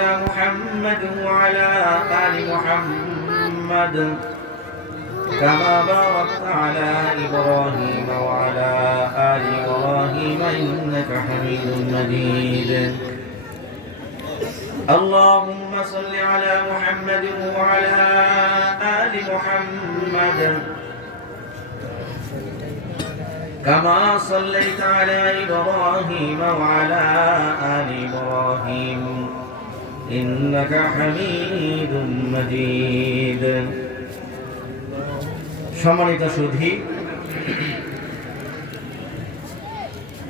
محمد وعلى آل محمد كما باركت على إبراهيم وعلى آل إبراهيم إنك حميد مجيد. اللهم صل على محمد وعلى آل محمد كما صليت على إبراهيم وعلى آل إبراهيم إنك حميد مجيد. সম্মানিত সুধী,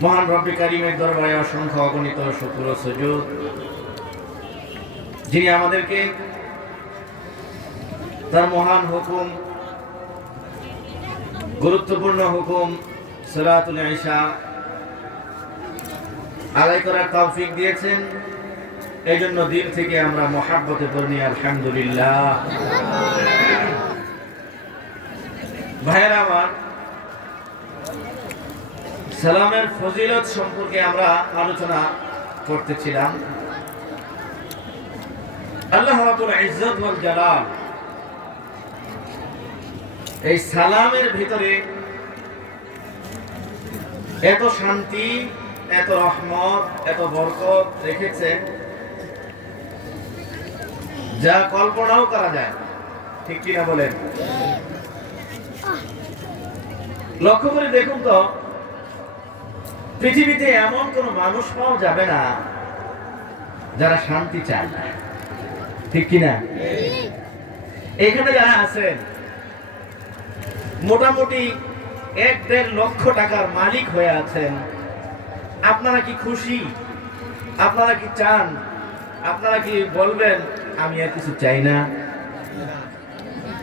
মহান রব্বে কারীমের দরবারে অসংখ্য অগণিত শুকর ও সুজুদ, যিনি আমাদেরকে তার মহান হুকুম, গুরুত্বপূর্ণ হুকুম সালাতুল ইশা আদায় করার তৌফিক দিয়েছেন। এই জন্য দিল থেকে আমরা মহাব্বতে পড়ি আলহামদুলিল্লাহ। ভাইয়েরা আমার, সালামের ফজিলত সম্পর্কে আমরা আলোচনা করতেছিলাম। আল্লাহ রাব্বুল ইজ্জত ওয়াল জালাল এই সালামের ভিতরে এত শান্তি, এত রহমত, এত বরকত রেখেছেন যা কল্পনাও করা যায়, ঠিক কিনা বলেন? লক্ষ্য করে দেখুন তো, পৃথিবীতে এমন কোন মানুষ পাওয়া যাবে না যারা শান্তি চায় না, ঠিক কিনা? এখানে যারা আছেন মোটামুটি 1-1.5 লক্ষ টাকার মালিক হয়ে আছেন, আপনারা কি খুশি? আপনারা কি চান? আপনারা কি বলবেন আমি আর কিছু চাই না?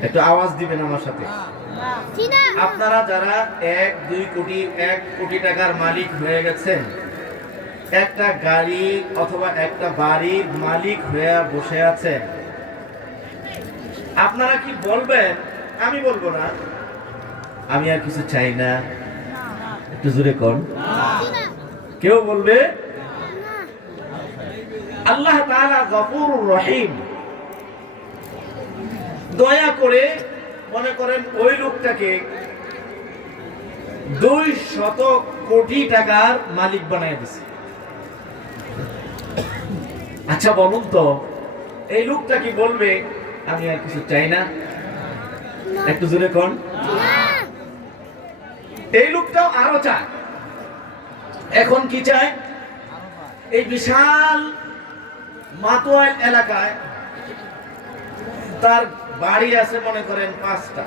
একটু আওয়াজ দিবেন আমার সাথে। আপনারা যারা 1 কোটি টাকার মালিক হয়ে গেছেন, একটা গাড়ি অথবা একটা বাড়ির মালিক হয়ে বসে আছেন, আপনারা কি বলবেন আমি বলবো না আমি আর কিছু চাই না? একটু জোরে কোন। কেউ বলবে? আল্লাহ তাআলা গফুরুর রহিম, দয়া করে মনে করেন ওই লোকটাকে 200 কোটি টাকার মালিক বানায় দিছে। আচ্ছা বলুন তো, এই লোকটা কি বলবে আমি আর কিছু চাই না? একটু জোরে কোন। এই লোকটাও আরো চায়। এখন কি চায়? এই বিশাল মাতোয়াইল এলাকায় তার বাড়ি আছে মনে করেন 5টা।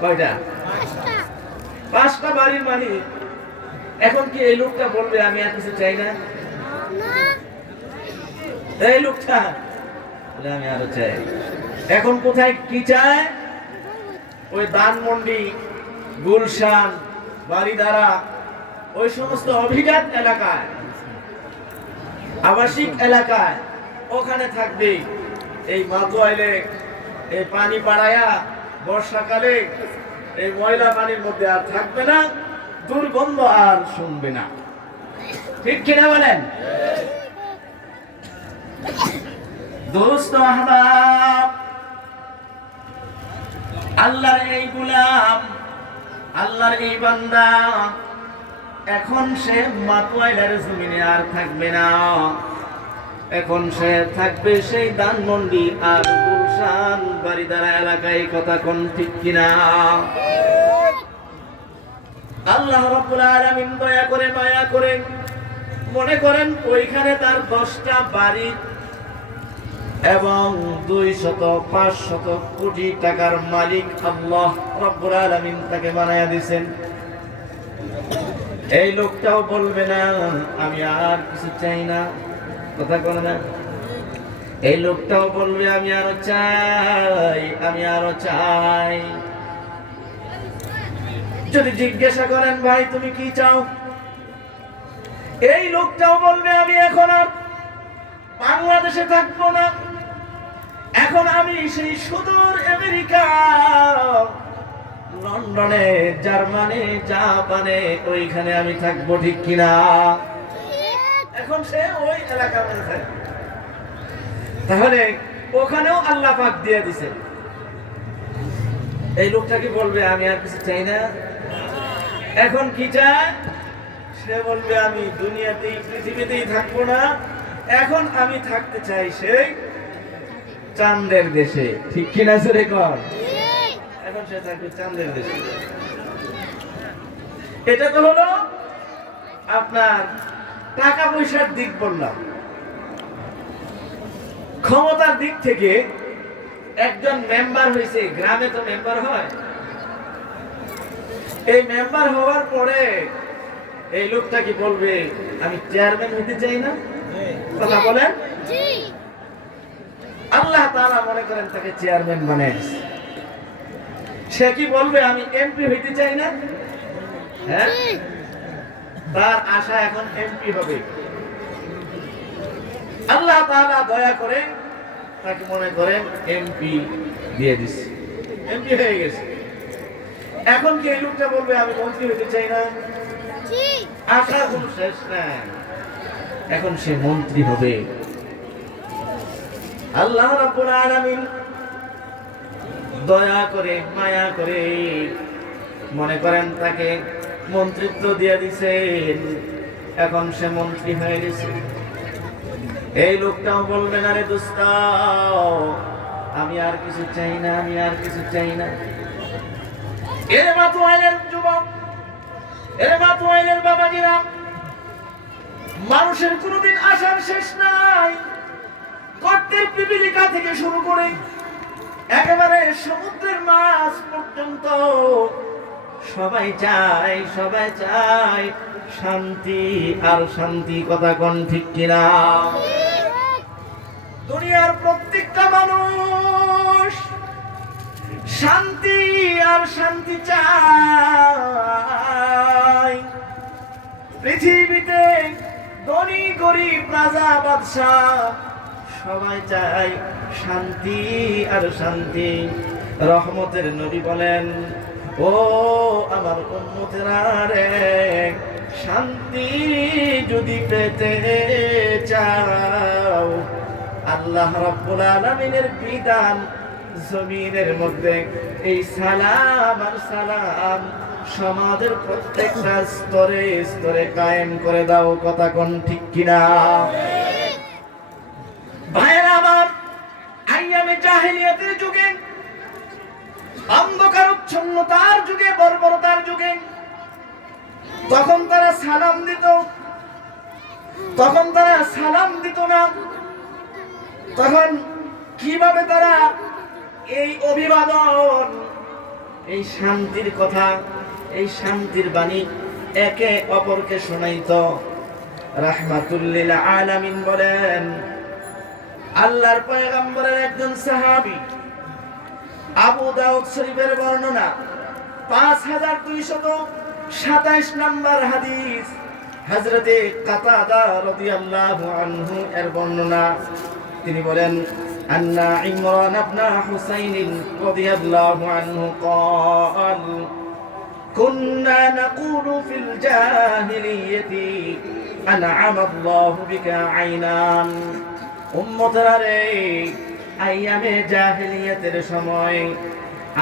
কয়টা? 5টা বাড়ির মালিক। এখন কি এই লোকটা বলবে আমি আর কিছু চাই না? এই লোকটা আমি আরো চাই। এখন কোথায় কি চায়? ওই ধানমন্ডি, গুলশান, বাড়িধারা, ওই সমস্ত অভিজাত এলাকায়, আবাসিক এলাকায় ওখানে থাকবে এই মাতোয়াইলে, এই পানি পাড়ায়া বর্ষাকালে এই ময়লা পানির মধ্যে আর থাকবে না, দুর্গন্ধ আর শুনবে না, ঠিক কিনা বলেন? দোস্ত আহবাব, আল্লাহর এই গোলাম, আল্লাহর এই বান্দা এখন সে মাতোয়াইলের জমিনে আর থাকবে না। এখন সে থাকবে সেই ধানমন্ডি আর গুলশান, বাড়িধারা এলাকায়। কথা কোন ঠিক কিনা? আল্লাহ রাব্বুল আলামিন দয়া করে মনে করেন ওইখানে তার 10টা বাড়ি এবং 200-500 কোটি টাকার মালিক আল্লাহ রাব্বুল আলামিন তাকে বানায়া দিয়েছেন। এই লোকটাও বলবে না আমি আর কিছু চাই না। কথা বলে না? এই লোকটাও বলবে আমি আরো চাই, আমি আরো চাই। যদি জিজ্ঞাসা করেন ভাই তুমি কি চাও, এই লোকটাও বলবে আমি এখন আর বাংলাদেশে থাকবো না, এখন আমি সেই সুদূর আমেরিকা, লন্ডনে, জার্মানি, জাপানে ওইখানে আমি থাকবো, ঠিক কিনা? এখন সে ওই এলাকার মধ্যে তাহলে ওখানেও আল্লাহ পাক দিয়ে দিছে। এই লোকটা কি বলবে আমি আর কিছু চাই না? এখন কি চায়? সে বলবে আমি দুনিয়াতেই পৃথিবীতেই থাকবো না, এখন আমি থাকতে চাই সেই চাঁদের দেশে। ঠিক কিনা জোরে কর? এখন সে থাকবে চাঁদের দেশে। এটা তো হলো আপনার টাকা পয়সার দিক বললাম। ক্ষমতার দিক থেকে একজন মেম্বার হয়েছে, গ্রামে তো মেম্বার হয়, এই মেম্বার হওয়ার পরে এই লোকটা কি বলবে আমি চেয়ারম্যান হতে চাই না? কথা বলেন। আল্লাহ তাআলা মনে করেন তাকে চেয়ারম্যান বানাইছে, সে কি বলবে আমি এমপি হইতে চাই না? হ্যাঁ, তার আশা এখন এমপি হবে। আল্লাহ তাআলা দয়া করে তাকে মনে করেন এমপি দিয়ে দিচ্ছে, এমপি হয়ে গেছে। এখন কি এই লোকটা বলবে আমি মন্ত্রী হতে চাই না? আশার কোনো শেষ নাই, এখন সে মন্ত্রী হবে। আল্লাহ রাব্বুল আলামিন দয়া করে মায়া করে মনে করেন তাকে মন্ত্রিত্ব দিয়ে দিছেন, এখন সে মন্ত্রী হয়ে গেছে। এই লোকটাও বলবে না রে দোস্ত আমি আর কিছু চাই না, আমি আর কিছু চাই না। এর মাতুয়াইলের যুবক, এর মাতুয়াইলের বাবাজিরা, মানুষের কোনদিন আশার শেষ নাই। গর্তের পিপিলিকা থেকে শুরু করে একেবারে সমুদ্রের মাছ পর্যন্ত সবাই চায়, সবাই চায় শান্তি আর শান্তি। কথা কোন ঠিক কিনা? দুনিয়ার প্রত্যেকটা মানুষ শান্তি আর শান্তি চায়। পৃথিবীতে ধনী গরিব রাজা বাদশাহ সবাই চায় শান্তি আর শান্তি। রহমতের নবী বলেন ও আমার উম্মতেরা রে, শান্তি যদি পেতে চাও আল্লাহ রাব্বুল আলামিনের বিধান জমিনের মধ্যে এই সালাম আর সালাম সমাজের প্রত্যেকটা স্তরে স্তরে কায়েম করে দাও। কথা কোন ঠিক কিনা? ভাইরা আমার, আইয়ামে জাহেলিয়াতের যুগে, অন্ধকারচ্ছন্নতার যুগে, বর্বরতার যুগে তখন তারা সালাম দিত, তখন তারা সালাম দিত না। তখন কিভাবে তারা এই অভিবাদন, এই শান্তির কথা, এই শান্তির বাণী একে অপরকে শোনাইত? রাহমাতুল লিল আলামিন বলেন আল্লাহর পয়গম্বরের একজন সাহাবী, আবু দাউদ শরীফের বর্ণনা 5227 নম্বর হাদিস, হযরতে কাতাদা রাদিয়াল্লাহু আনহু এর বর্ণনা। তিনি বলেন আন্না ইমরান ইবনে হুসাইন রাদিয়াল্লাহু আনহু قال كنا نقول في الجاهلية أنعم الله بك عينان। উম্মতরা রে, আইয়ামে জাহেলিয়াতের সময়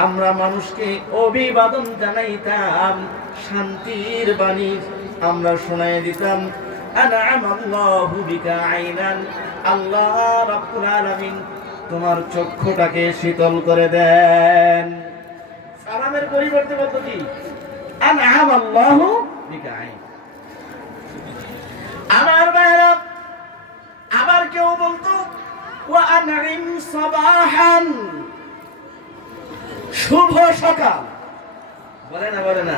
আমরা মানুষকে অভিবাদন জানাইতাম, শান্তির বাণী আমরা শোনাই দিতাম। আনআমাল্লাহু বিকা আইনান, আল্লাহ রাব্বুল আলামিন তোমার চক্ষুটাকে শীতল করে দেন। সালামের পরিবর্তে পদ্ধতি আনআমাল্লাহু বিকা আইন। আমার ভাইরা, আবার কেউ বলতো ওয়া আনইম সাবাহান, শুভ সকাল। বলে না, বলে না?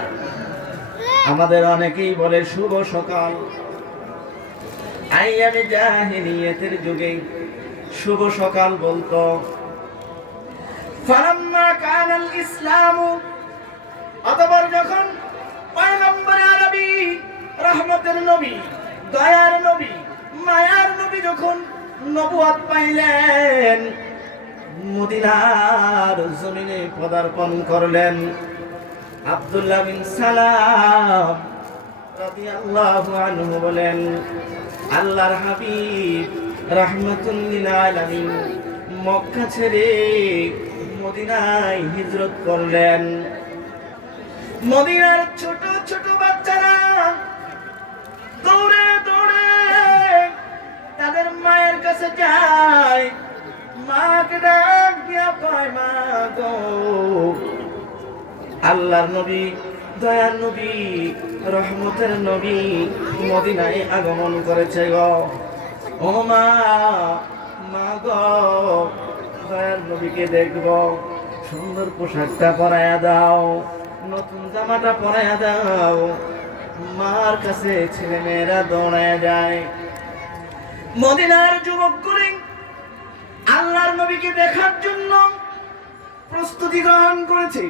আমাদের অনেকেই বলে শুভ সকাল। আইয়ামে জাহেলিয়াতের যুগে শুভ সকাল বলতো। ফালাম্মা কানাল ইসলামু, অতঃপর যখন পয়গম্বর আরবী, রহমতের নবী, দয়ার নবী, মায়ার নবী যখন নবুয়ত পাইলেন, মদিনার জমিনে পদার্পণ করলেন, আব্দুল্লাহ বিন সালাম রাদিয়াল্লাহু আনহু বলেন আল্লাহর হাবিব রাহমাতুল লিল আলামিন মক্কা ছেড়ে মদিনায় হিজরত করলেন। মদিনার ছোট ছোট বাচ্চারা দৌড়ে দৌড়ে তাদের মায়ের কাছে যায়, মাকে ডাক দিয়া কয়, মা গো, আল্লাহর নবী, দয়ার নবী, রহমতের নবী মদিনায় আগমন করেছে গো। ও মা, মা গো, দয়ার নবীকে দেখব, সুন্দর পোশাকটা পরাইয়া দাও, নতুন জামাটা পরাইয়া দাও। মার কাছে ছেলে মেয়েরা দৌড়ায় যায়। মদিনার যুবকগুলি আল্লাহর নবীকে দেখার জন্য প্রস্তুতি গ্রহণ করেছে।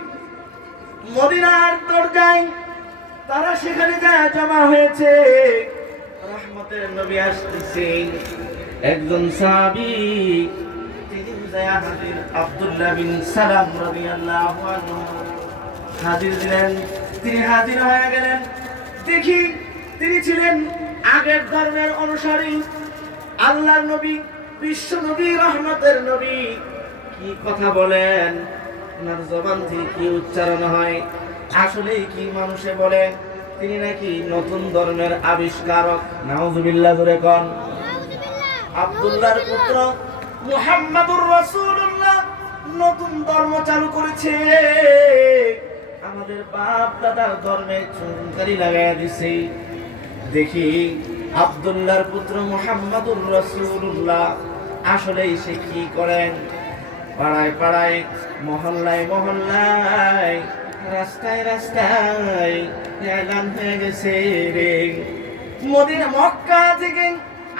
মদিনার দরজায় তারা সেখানে যায় জমা হয়েছে। রহমতের নবী আসতেছে। একজন সাহাবী তিনি যায় হাজির, আব্দুল্লাহ বিন সালাম রাদিয়াল্লাহু আনহু হাজির দিলেন। তিনি হাজির হয়ে গেলেন। দেখি তিনি ছিলেন আগের ধর্মের অনুসারী। আল্লাহর নবী, বিশ্ব নবী, রহমতের নবী কি কথা বলেন, ওনার জবান থেকে কি উচ্চারণ হয়, আসলে কি মানুষে বলে তিনি নাকি নতুন ধর্মের আবিষ্কারক। নাউজুবিল্লাহ জোরে কোন। আব্দুল্লাহর পুত্র মুহাম্মাদুর রাসূলুল্লাহ নতুন ধর্ম চালু করেছে। আমাদের বাপ দাদার ধর্মে চুনকারি লাগাইয়া দিছে। দেখি আব্দুল্লাহর পুত্র মুহাম্মাদুর রাসূলুল্লাহ আসলে সে কি করেন। পাড়ায় পাড়ায়, মহল্লায় মহল্লায়, রাস্তায় রাস্তায় এলান হয়ে গেছে রে, মদিনা মক্কা থেকে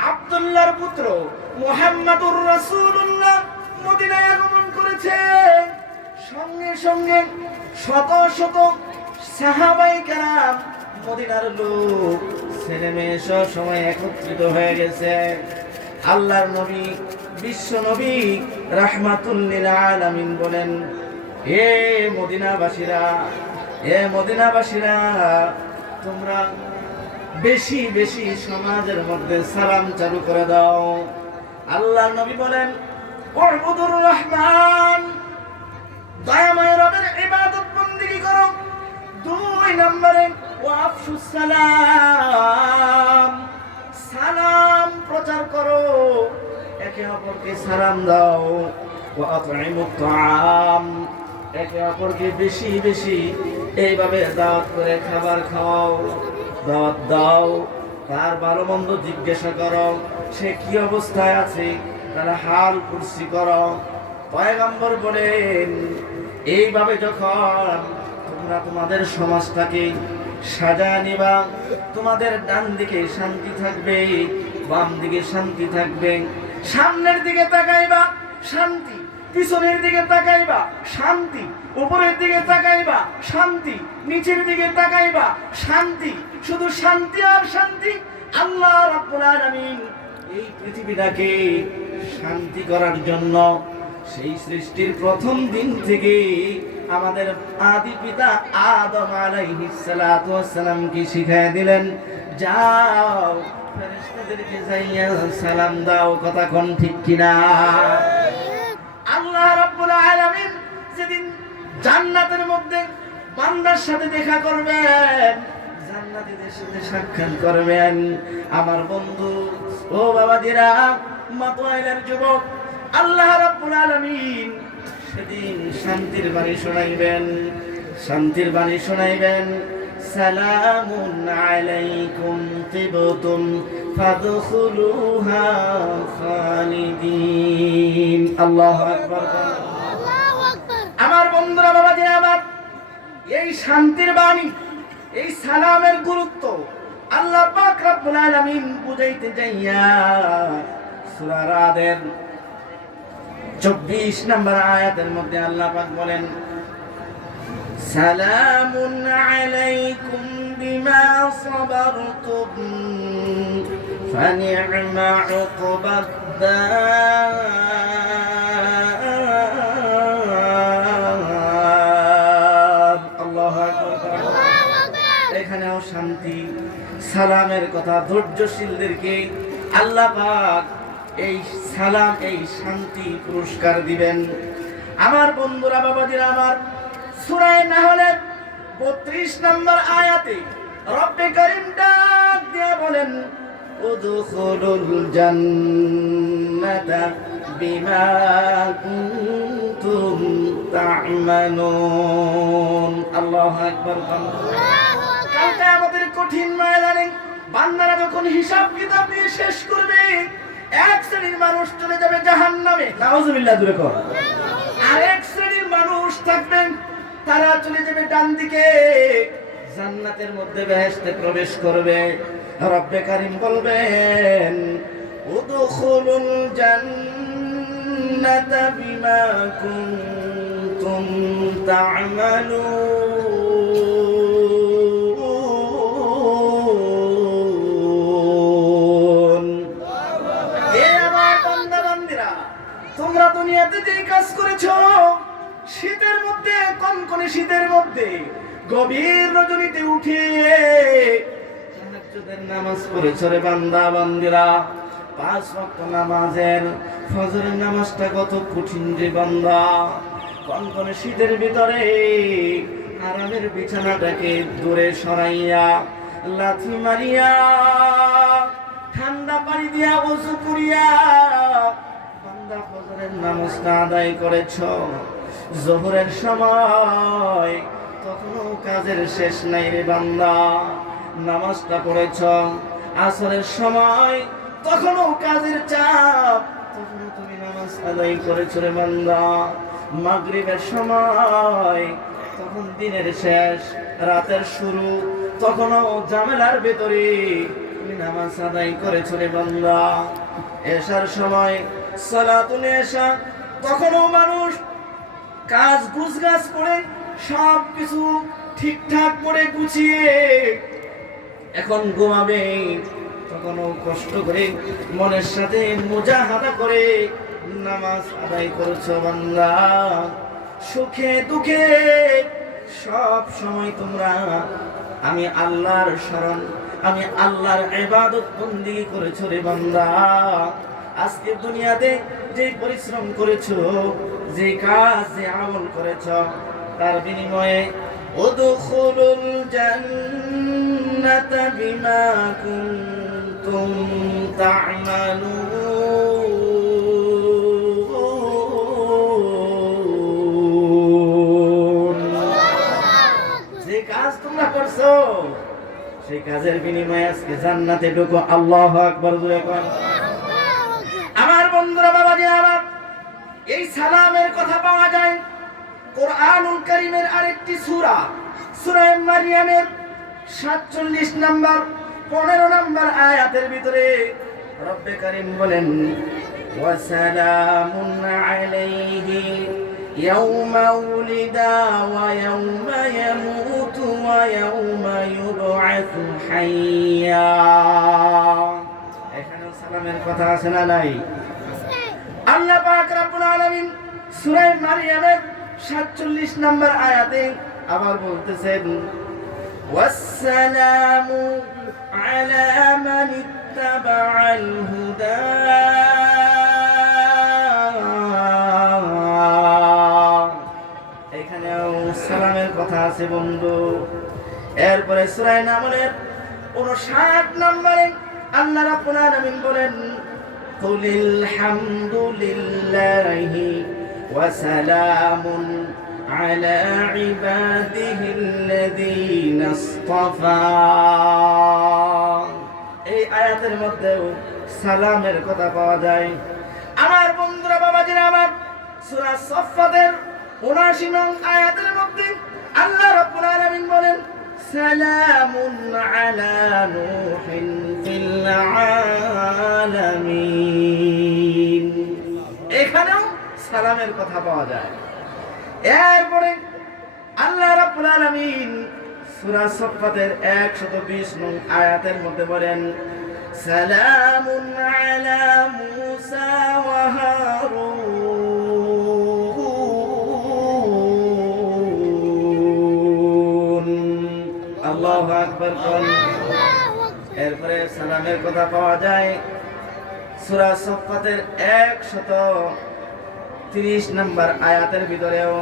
আব্দুল্লাহর পুত্র মুহাম্মাদুর রাসূলুল্লাহ মদিনায় আগমন করেছে। সঙ্গে সঙ্গে শত শত সাহাবায়ে কেরাম, মদিনার লোক, ছেলে মেয়ে সব সময় একত্রিত হয়ে গেছে। আল্লাহর নবী, বিশ্ব নবী, রাহমাতুল লিল আলামিন বলেন, এ মদিনাবাসীরা, এ মদিনাবাসীরা, তোমরা বেশি বেশি সমাজের মধ্যে সালাম চালু করে দাও। আল্লাহর নবী বলেন, উবুদুর রহমান, দয়াময় রবের ইবাদত বন্দেগী করো। 2 নম্বরে ওয়াফশুস সালাম, সালাম প্রচার করো, একে অপরকে সালাম দাও। ওয়া আতঈমুত তাআম, একে অপরকে বেশি বেশি এইভাবে দাওয়াত করে খাবার খাওয়াও, দাওয়াত দাও। তার ভালো মন্দ জিজ্ঞাসা করো, সে কি অবস্থায় আছে, তারা হাল কুরসি করো। পয়গম্বর বলেন, এইভাবে যখন তোমরা তোমাদের সমাজটাকে সাজায় নিবা, তোমাদের ডান দিকে শান্তি থাকবে, বাম দিকে শান্তি থাকবে। সামনের দিকে তাকাইবা শান্তি, পিছনের দিকে তাকাইবা শান্তি, উপরের দিকে তাকাইবা শান্তি, নিচের দিকে তাকাইবা শান্তি, শুধু শান্তি আর শান্তি। আল্লাহ রাব্বুল আলামিন এই পৃথিবীটাকে শান্তি করার জন্য সেই সৃষ্টির প্রথম দিন থেকে আমাদের আদি পিতা আদম আলাইহিস সালাতু ওয়াস সালামকে শিখিয়ে দিলেন, যাও ফেরেশতাদেরকে যাইয়া সালাম দাও। কথা কোন ঠিক কিনা? আল্লাহ রাব্বুল আলামিন যেদিন জান্নাতের মধ্যে বান্দার সাথে দেখা করবেন, জান্নাতীদের সাথে সাক্ষাৎ করবেন, আমার বন্ধু ও বাবাজিরা, মাতোয়াইলের যুবক, আল্লাহ রাব্বুল আলামিন সেদিন শান্তির বাণী শোনাইবেন, শান্তির বাণী শোনাইবেন। সালামুন আলাইকুম তিবতুম ফাদখুলুহা খালিদিন। আল্লাহু আকবার। আমার বন্ধুরা, বাবাজিরা, আমার এই শান্তির বাণী, এই সালামের গুরুত্ব আল্লাহ পাক রব্বুল আলামিন বুঝাইতে যাইয়া সূরা রাদের 24 নম্বর আয়াতের মধ্যে আল্লাহ পাক বলেন, সালামুন আলাইকুম বিমা সাবারতুম ফানি'মা উকবাদ। আল্লাহু আকবার। এখানেও শান্তি, সালামের কথা ধৈর্যশীলদেরকে আল্লাহ পাক এই সালাম, এই শান্তি পুরস্কার দিবেন। আমার বন্ধুরা, বাবাজিরা আমার, সূরা নাহলের 32 নম্বর আয়াতে রব্বে কারীম ডাক দিয়ে বলেন, উদখুলুল জান্নাতা বিমা কুনতুম তা'মালুন। আল্লাহু আকবার। কাল কিয়ামতের কঠিন ময়দানে বান্দারা যখন হিসাব কিতাব দিয়ে শেষ করবে, এক শ্রেণীর মানুষ চলে যাবে জাহান্নামে, নাউজুবিল্লাহ দূরে কর। আর এক শ্রেণীর মানুষ থাকবেন, তারা চলে যাবে ডান দিকে, জান্নাতের মধ্যে বেহেশতে প্রবেশ করবে। রব্বে কারীম বলবেন, উদখুলুল জান্নাতা বিমা কুনতুম তা'মালুন। হে আমার বান্দা বান্দিরা, তোমরা দুনিয়াতে যে কাজ করেছো, শীতের মধ্যে, কনকনে শীতের মধ্যে, গভীর রজনীতে উঠে তাহাজ্জুদের নামাজ পড়েছো রে বান্দা বান্দিরা। 5 ওয়াক্ত নামাজের ফজরের নামাজটা কত কঠিন রে বান্দা। কনকনে শীতের ভিতরে আরামের বিছানাটাকে দূরে সরাইয়া, লাথি মারিয়া, ঠান্ডা পানি দিয়া ওযু করিয়া বান্দা ফজরের নামাজটা আদায় করেছো। যোহরের সময় তখনও কাজের শেষ নাই রে বান্দা, নামাজটা পড়েছ। আসরের সময় তখনও কাজের চাপ, তখনও তুমি নামাজ আদায় করেছো রে বান্দা। মাগরিবের সময় তখন দিনের শেষ, রাতের শুরু, তখনও ঝামেলার ভেতরে তুমি নামাজ আদায় করেছো রে বান্দা। এশার সময় সালাতুল এশা, তখনও মানুষ কাজ গুছগাছ করে সব কিছু ঠিকঠাক করে গুছিয়ে এখন ঘুমাবে, তখনও কষ্ট করে মনের সাথে মুজাহাদা করে নামাজ আদায় করেছো বান্দা। সুখে দুঃখে সব সময় তোমরা আমি আল্লাহর শরণ, আমি আল্লাহর ইবাদত বন্দেগী করেছো রে বান্দা। আজকে দুনিয়াতে যে পরিশ্রম করেছো, যে কাজ, যে আমল করেছো, তার বিনিময়ে উদখুলুল জান্নাতা বিমা কুনতুম তা'মালুন। যে কাজ তোমরা করছো, সেই কাজের বিনিময়ে আজকে জান্নাতে ঢুকো। আল্লাহু আকবার জোরে কর। আমার বন্ধুরা, বাবাজি আমার, এই সালামের কথা পাওয়া যায় কোরআনুল কারীমের আরেকটি সূরা, সূরা মারইয়ামের 47 নম্বর 15 নম্বর আয়াতের ভিতরে রব্বে কারীম বলেন, ওয়া সালামুন আলাইহি ইয়াওমা উলিদা ওয়া ইয়াওমা ইয়ামুতু ওয়া ইয়াওমা ইউবআসু হাইয়্যা। এখানে সালামের কথা আছে না নাই? আল্লাহ পাক রব্বুল আলামিন সূরা মারইয়ামের 47 নম্বর আয়াতে আবার বলতেছেন, ওয়াসসালামু আলা মান ইত্তাবাআল হুদা। এখানেও সালামের কথা আছে বন্ধু। এরপরে সূরা নামলের 59 নম্বরে আল্লাহ রাব্বুল আলামিন বলেন, কুলিল হামদুলিল্লাহি ওয়া সালামুন আলা ইবাদিহিল্লাযীনা ইসতাফা। এই আয়াতের মধ্যেও সালামের কথা পাওয়া যায়। আমার বন্ধুরা, বাবাজিরা আমার, সূরা সাফফাতের ৭৯ নং আয়াতের মধ্যে আল্লাহ রাব্বুল আলামিন বলেন, সালামুন আলা নূহিন ফিল আলামিন। এখানেও সালামের কথা পাওয়া যায়। এরপরে আল্লাহ রাব্বুল আলামিন সূরা সাফফাতের ১২০ নং আয়াতের মধ্যে বলেন, সালামুন আলা মূসা ওয়া হারুন। আল্লাহু আকবার। এরপরে সালামের কথা পাওয়া যায় সূরা সাফফাতের 130 নম্বর আয়াতের ভিতরেও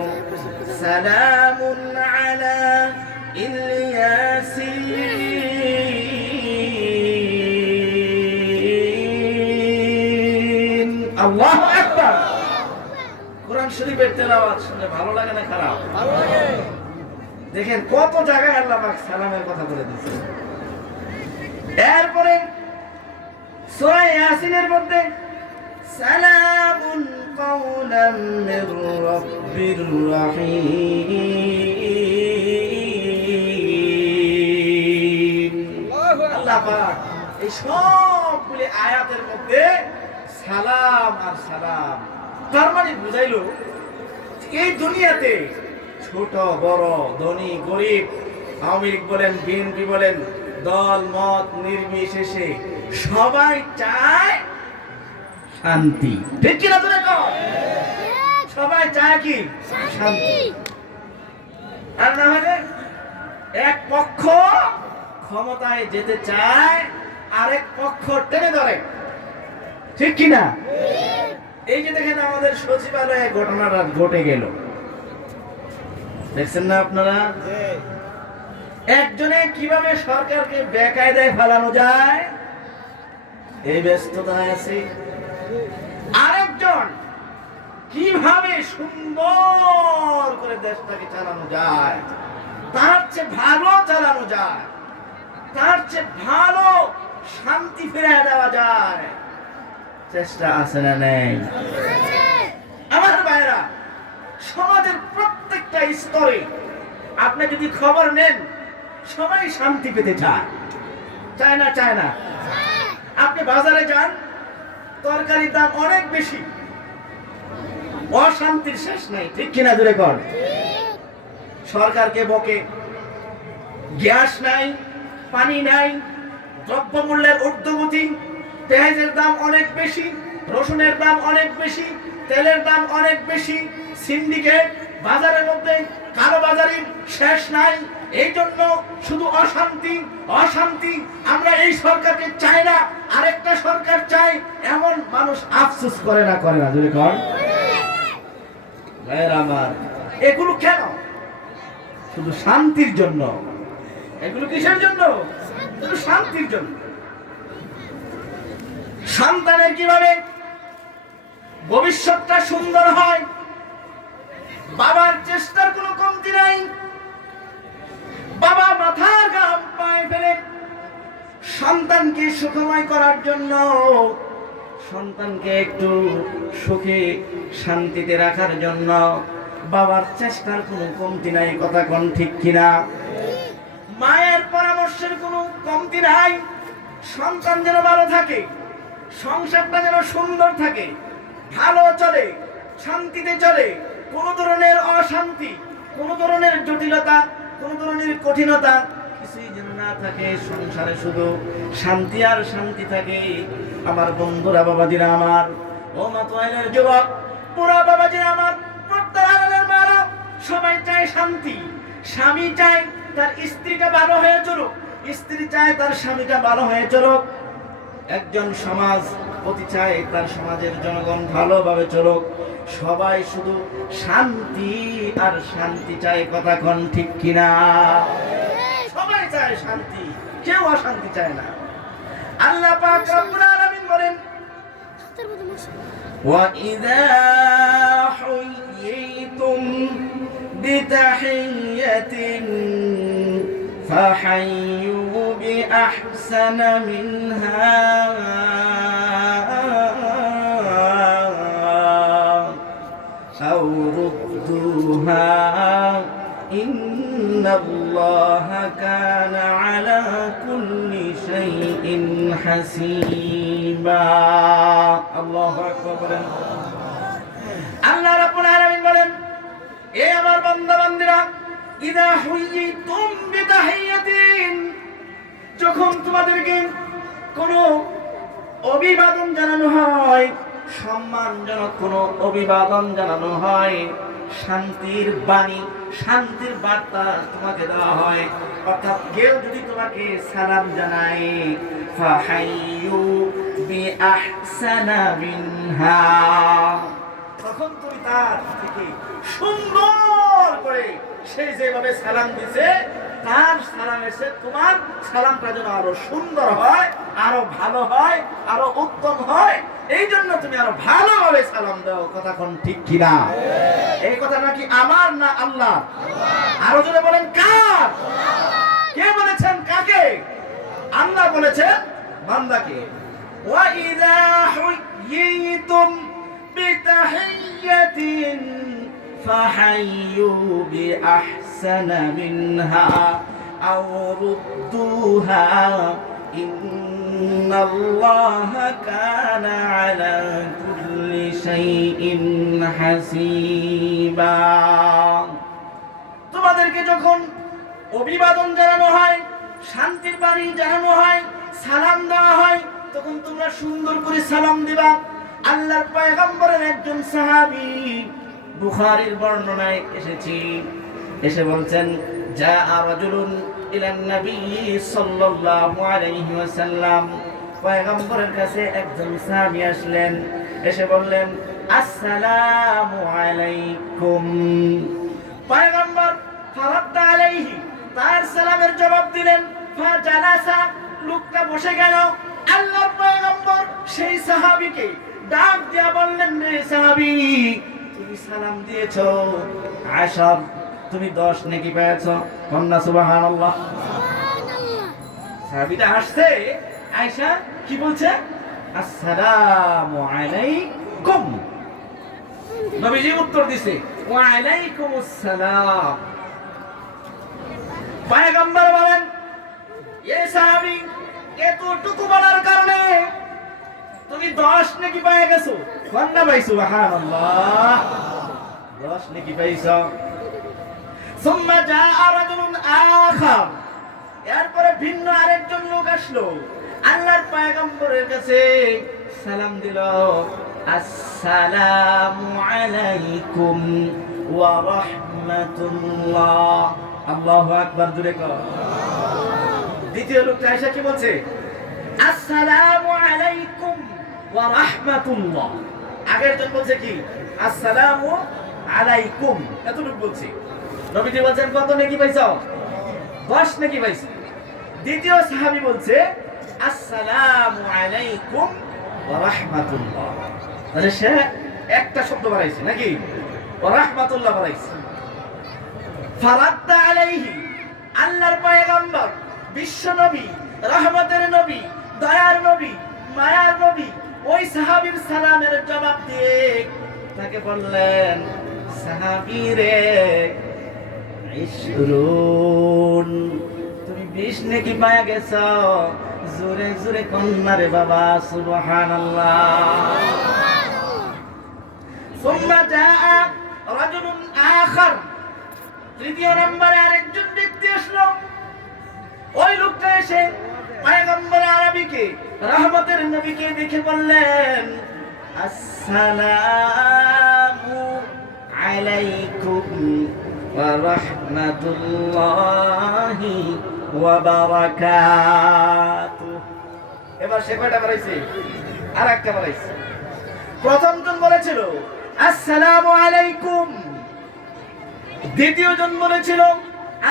সালামুন আলা ইলিয়াসিন। আল্লাহু আকবার। কোরআন শরীফের তেলাওয়াত শুনলে ভালো লাগে না খারাপ? ভালো লাগে। দেখেন কত জায়গায় আল্লাহ পাক সালামের কথা বলে দিয়েছে। এরপরে সূরা ইয়াসিনের মধ্যে সালামুন কাওলাম মির রাব্বির রহিম। আল্লাহ পাক এই সবগুলি আয়াতের মধ্যে সালাম আর সালাম, তার মানে বুঝাইলো এই দুনিয়াতে ছোট বড় ধনী গরিব, আওয়ামী লীগ বলেন বিএনপি বলেন, দল মত নির্বিশেষে সবাই চায় শান্তি। ঠিক কিনা তুমি কও? সবাই চায় কি? শান্তি। আর না হলে এক পক্ষ ক্ষমতায় যেতে চায়, আরেক পক্ষ টেনে ধরে। ঠিক কিনা? এই যে দেখেন আমাদের সচিবালয়ে ঘটনাটা ঘটে গেল, দেখছেন না আপনারা? একজনে কিভাবে সরকারকে বেকায়দায় ফেলানো যায় এই ব্যস্ততায় আছে, আরেকজন কিভাবে সুন্দর করে দেশটাকে চালানো যায়, তার চেয়ে ভালো চালানো যায়, তার চেয়ে ভালো শান্তি ফিরে দেওয়া যায়, চেষ্টা আছে না নেই? আমার ভাইরা, সমাজের প্রত্যেকটা স্তরে আপনি যদি খবর নেন, সবাই শান্তি পেতে চায়। চায় না? চায় না? আপনি বাজারে যান, তরকারির দাম অনেক বেশি, অশান্তির শেষ নাই। ঠিক কিনা জোরে কর? সরকারকে বকে গ্যাস নাই, পানি নাই, দ্রব্যমূল্যের ঊর্ধ্বগতি, পেঁয়াজের দাম অনেক বেশি, রসুনের দাম অনেক বেশি, তেলের দাম অনেক বেশি, সিন্ডিকেট, বাজারের মধ্যে কালোবাজারির শেষ নাই। এই জন্য শুধু অশান্তি অশান্তি। আমরা এই সরকারকে চাই না, আরেকটা সরকার চাই, এমন মানুষ আফসোস করে না? করে না? যদি কর ভাইয়ের আমার, এগুলো কেন? শুধু শান্তির জন্য। এগুলো কিসের জন্য? শুধু শান্তির জন্য। সন্তানের কিভাবে ভবিষ্যৎটা সুন্দর হয়, বাবার চেষ্টার কোনো কমতি নাই। বাবা মাথার ঘাম পায়ে ফেলে সন্তানকে সুখময় করার জন্য, সন্তানকে একটু সুখে শান্তিতে রাখার জন্য বাবার চেষ্টার কোনো কমতি নাই। কথা কোন ঠিক কিনা? মায়ের পরামর্শের কোনো কমতি নাই। সন্তান যেন ভালো থাকে, সংসারটা যেন সুন্দর থাকে, ভালো চলে, শান্তিতে চলে, কোনো ধরনের অশান্তি, কোনো ধরনের জটিলতা, কোনো ধরনের কঠিনতা কিছুই যেন না থাকে। সংসারে শুধু শান্তি আর শান্তি থাকে। আমার বন্ধুরা, বাবাজিরা আমার, ও মাতোয়াইলের যুবক, পুরা বাবাজিরা আমার, পর্দার আড়ালের মারা, সবাই চায় শান্তি। স্বামী চায় তার স্ত্রীটা ভালো হয়ে চলুক, স্ত্রী চায় তার স্বামীটা ভালো হয়ে চলুক। একজন সমাজ প্রতি চায় তার সমাজের জনগণ ভালোভাবে চলুক। সবাই শুধু শান্তি আর শান্তি চায়। কথা কোন ঠিক কিনা? সবাই চায় শান্তি, কেউ অশান্তি চায় না। আল্লাহ পাক রব্বুল আলামিন বলেন, ওয়া ইযা হুয়িতুম বিতাহিয়াতিন ফাহাইয়ু বিআহসানা মিনহা আও রুদ্দুহা ইন্নাল্লাহা কানা আলা কুল্লি শাইইন হাসিবা। আল্লাহু আকবার বলেন। আল্লাহ রাব্বুল আলামিন বলেন, এ আমার বান্দা বান্দীরা, ইযা হুয়িতুম বিতাহিয়াতিন, যখন তোমাদেরকে কোনো অভিবাদন জানানো হয়, সম্মানজনক কোনো অভিবাদন জানানো হয়, শান্তির বাণী, শান্তির বার্তা তোমাকে দেওয়া হয়, অর্থাৎ কেউ যদি তোমাকে সালাম জানায়, ফাহাইয়ু বিআহসানা মিনহা, তখন তুমি তার থেকে সুন্দর করে সে যেভাবে সালাম দিছে তার সালাম এসে তোমার সালামটা যেন আরো সুন্দর হয়, আরো ভালো হয়, আরো উত্তম হয়। এই জন্য তুমি আরো ভালোভাবে সালাম দাও। কথা কোন ঠিক কিনা? এই কথা নাকি আমার না আল্লাহ? আরো জোরে বলেন কার? কে বলেছেন? কাকে? আল্লাহ বলেছেন বান্দাকে। ওয়া ইযা হুয়িতুম বিতাহিয়্যাতিন ফাহাইয়ু বিআহসানা মিনহা আও রুদ্দুহা ইন্নাল্লাহা কানা আলা কুল্লি শাইইন হাসিবা। তোমাদেরকে যখন অভিবাদন জানানো হয়, শান্তির বাণী জানানো হয়, সালাম দেওয়া হয়, তখন তোমরা সুন্দর করে সালাম দিবা। আল্লাহর পয়গম্বরের একজন সাহাবী, বুখারীর বর্ণনায় এসেছে, এসে বলছেন জাআ রাজুলুন ইলান নবী সাল্লাল্লাহু আলাইহি ওয়াসাল্লাম, পয়গম্বরের কাছে একজন সাহাবী আসলেন, এসে বললেন আসসালামু আলাইকুম। পয়গম্বর ফারাদ্দা আলাইহি, তার সালামের জবাব দিলেন। ফাজালাসা, লোকটা বসে গেল। আল্লাহর পয়গম্বর সেই সাহাবীকে ডাক দিয়া বললেন, রে সাহাবী, তুমি সালাম দিয়েছো 10, তুমি 10 নেকি পেয়েছো। কন্যা সুবহানাল্লাহ। সাহাবীটা হাসছে। আয়েশা কি বলছে? আসসালামু আলাইকুম। নবীজি উত্তর দিছে ওয়া আলাইকুমুস সালাম। পয়গম্বর বলেন, এ সাহাবী, এতটুকু বলার কারণে তুমি 10 নেকি পেয়ে গেছো। কন্যা ভাই সুবহানাল্লাহ, 10 নেকি পাইছো। সুম্মা জাআ রাজুলুন আখার, এরপরে ভিন্ন আরেকজন লোক আসলো, আল্লাহর পয়গম্বরের কাছে সালাম দিল, আসসালামু আলাইকুম ওয়া রাহমাতুল্লাহ। আল্লাহু আকবার, জোরে কর। দ্বিতীয় লোকটা এসে কি বলছে? আসসালামু আলাইকুম ওয়া রাহমাতুল্লাহ। আগের জন বলছে কি? আসসালামু আলাইকুম, এতটুকু বলছি। নবীজি বলছেন কত নেকি পাইছো? 10 নেকি পাইছো। দ্বিতীয় সাহাবী বলছে আসসালামু আলাইকুম ওয়া রাহমাতুল্লাহ। তাহলে সে একটা শব্দ বাড়াইছে নাকি? ওয়া রাহমাতুল্লাহ বাড়াইছে। ফারাদ্দা আলাইহি, আল্লাহর পয়গম্বর, বিশ্ব নবী, রহমতের নবী, দয়ার নবী, মায়ার নবী, ওই সাহাবীর সালামের জবাব দিয়ে তাকে বললেন, সাহাবী রে, 20, তুমি 20 নেকি পায়া গেছো। জোরে জোরে কন্যা রে বাবা, সুবহানাল্লাহ। সুম্মা জাআ রাজুলুন আখার, তৃতীয় নম্বরে আরেকজন ব্যক্তি আসলো। ওই লোকটা এসে পয়গম্বর আরবিকে, রহমতের নবীকে দেখে বললেন, আসসালামু আলাইকুম ওয়া রাহমাতুল্লাহি ওয়া বারাকাতুহু। এবার সে কয়টা বাড়াইছে? আর একটা বাড়াইছে। প্রথম জন বলেছিল আসসালামু আলাইকুম, দ্বিতীয় জন বলেছিল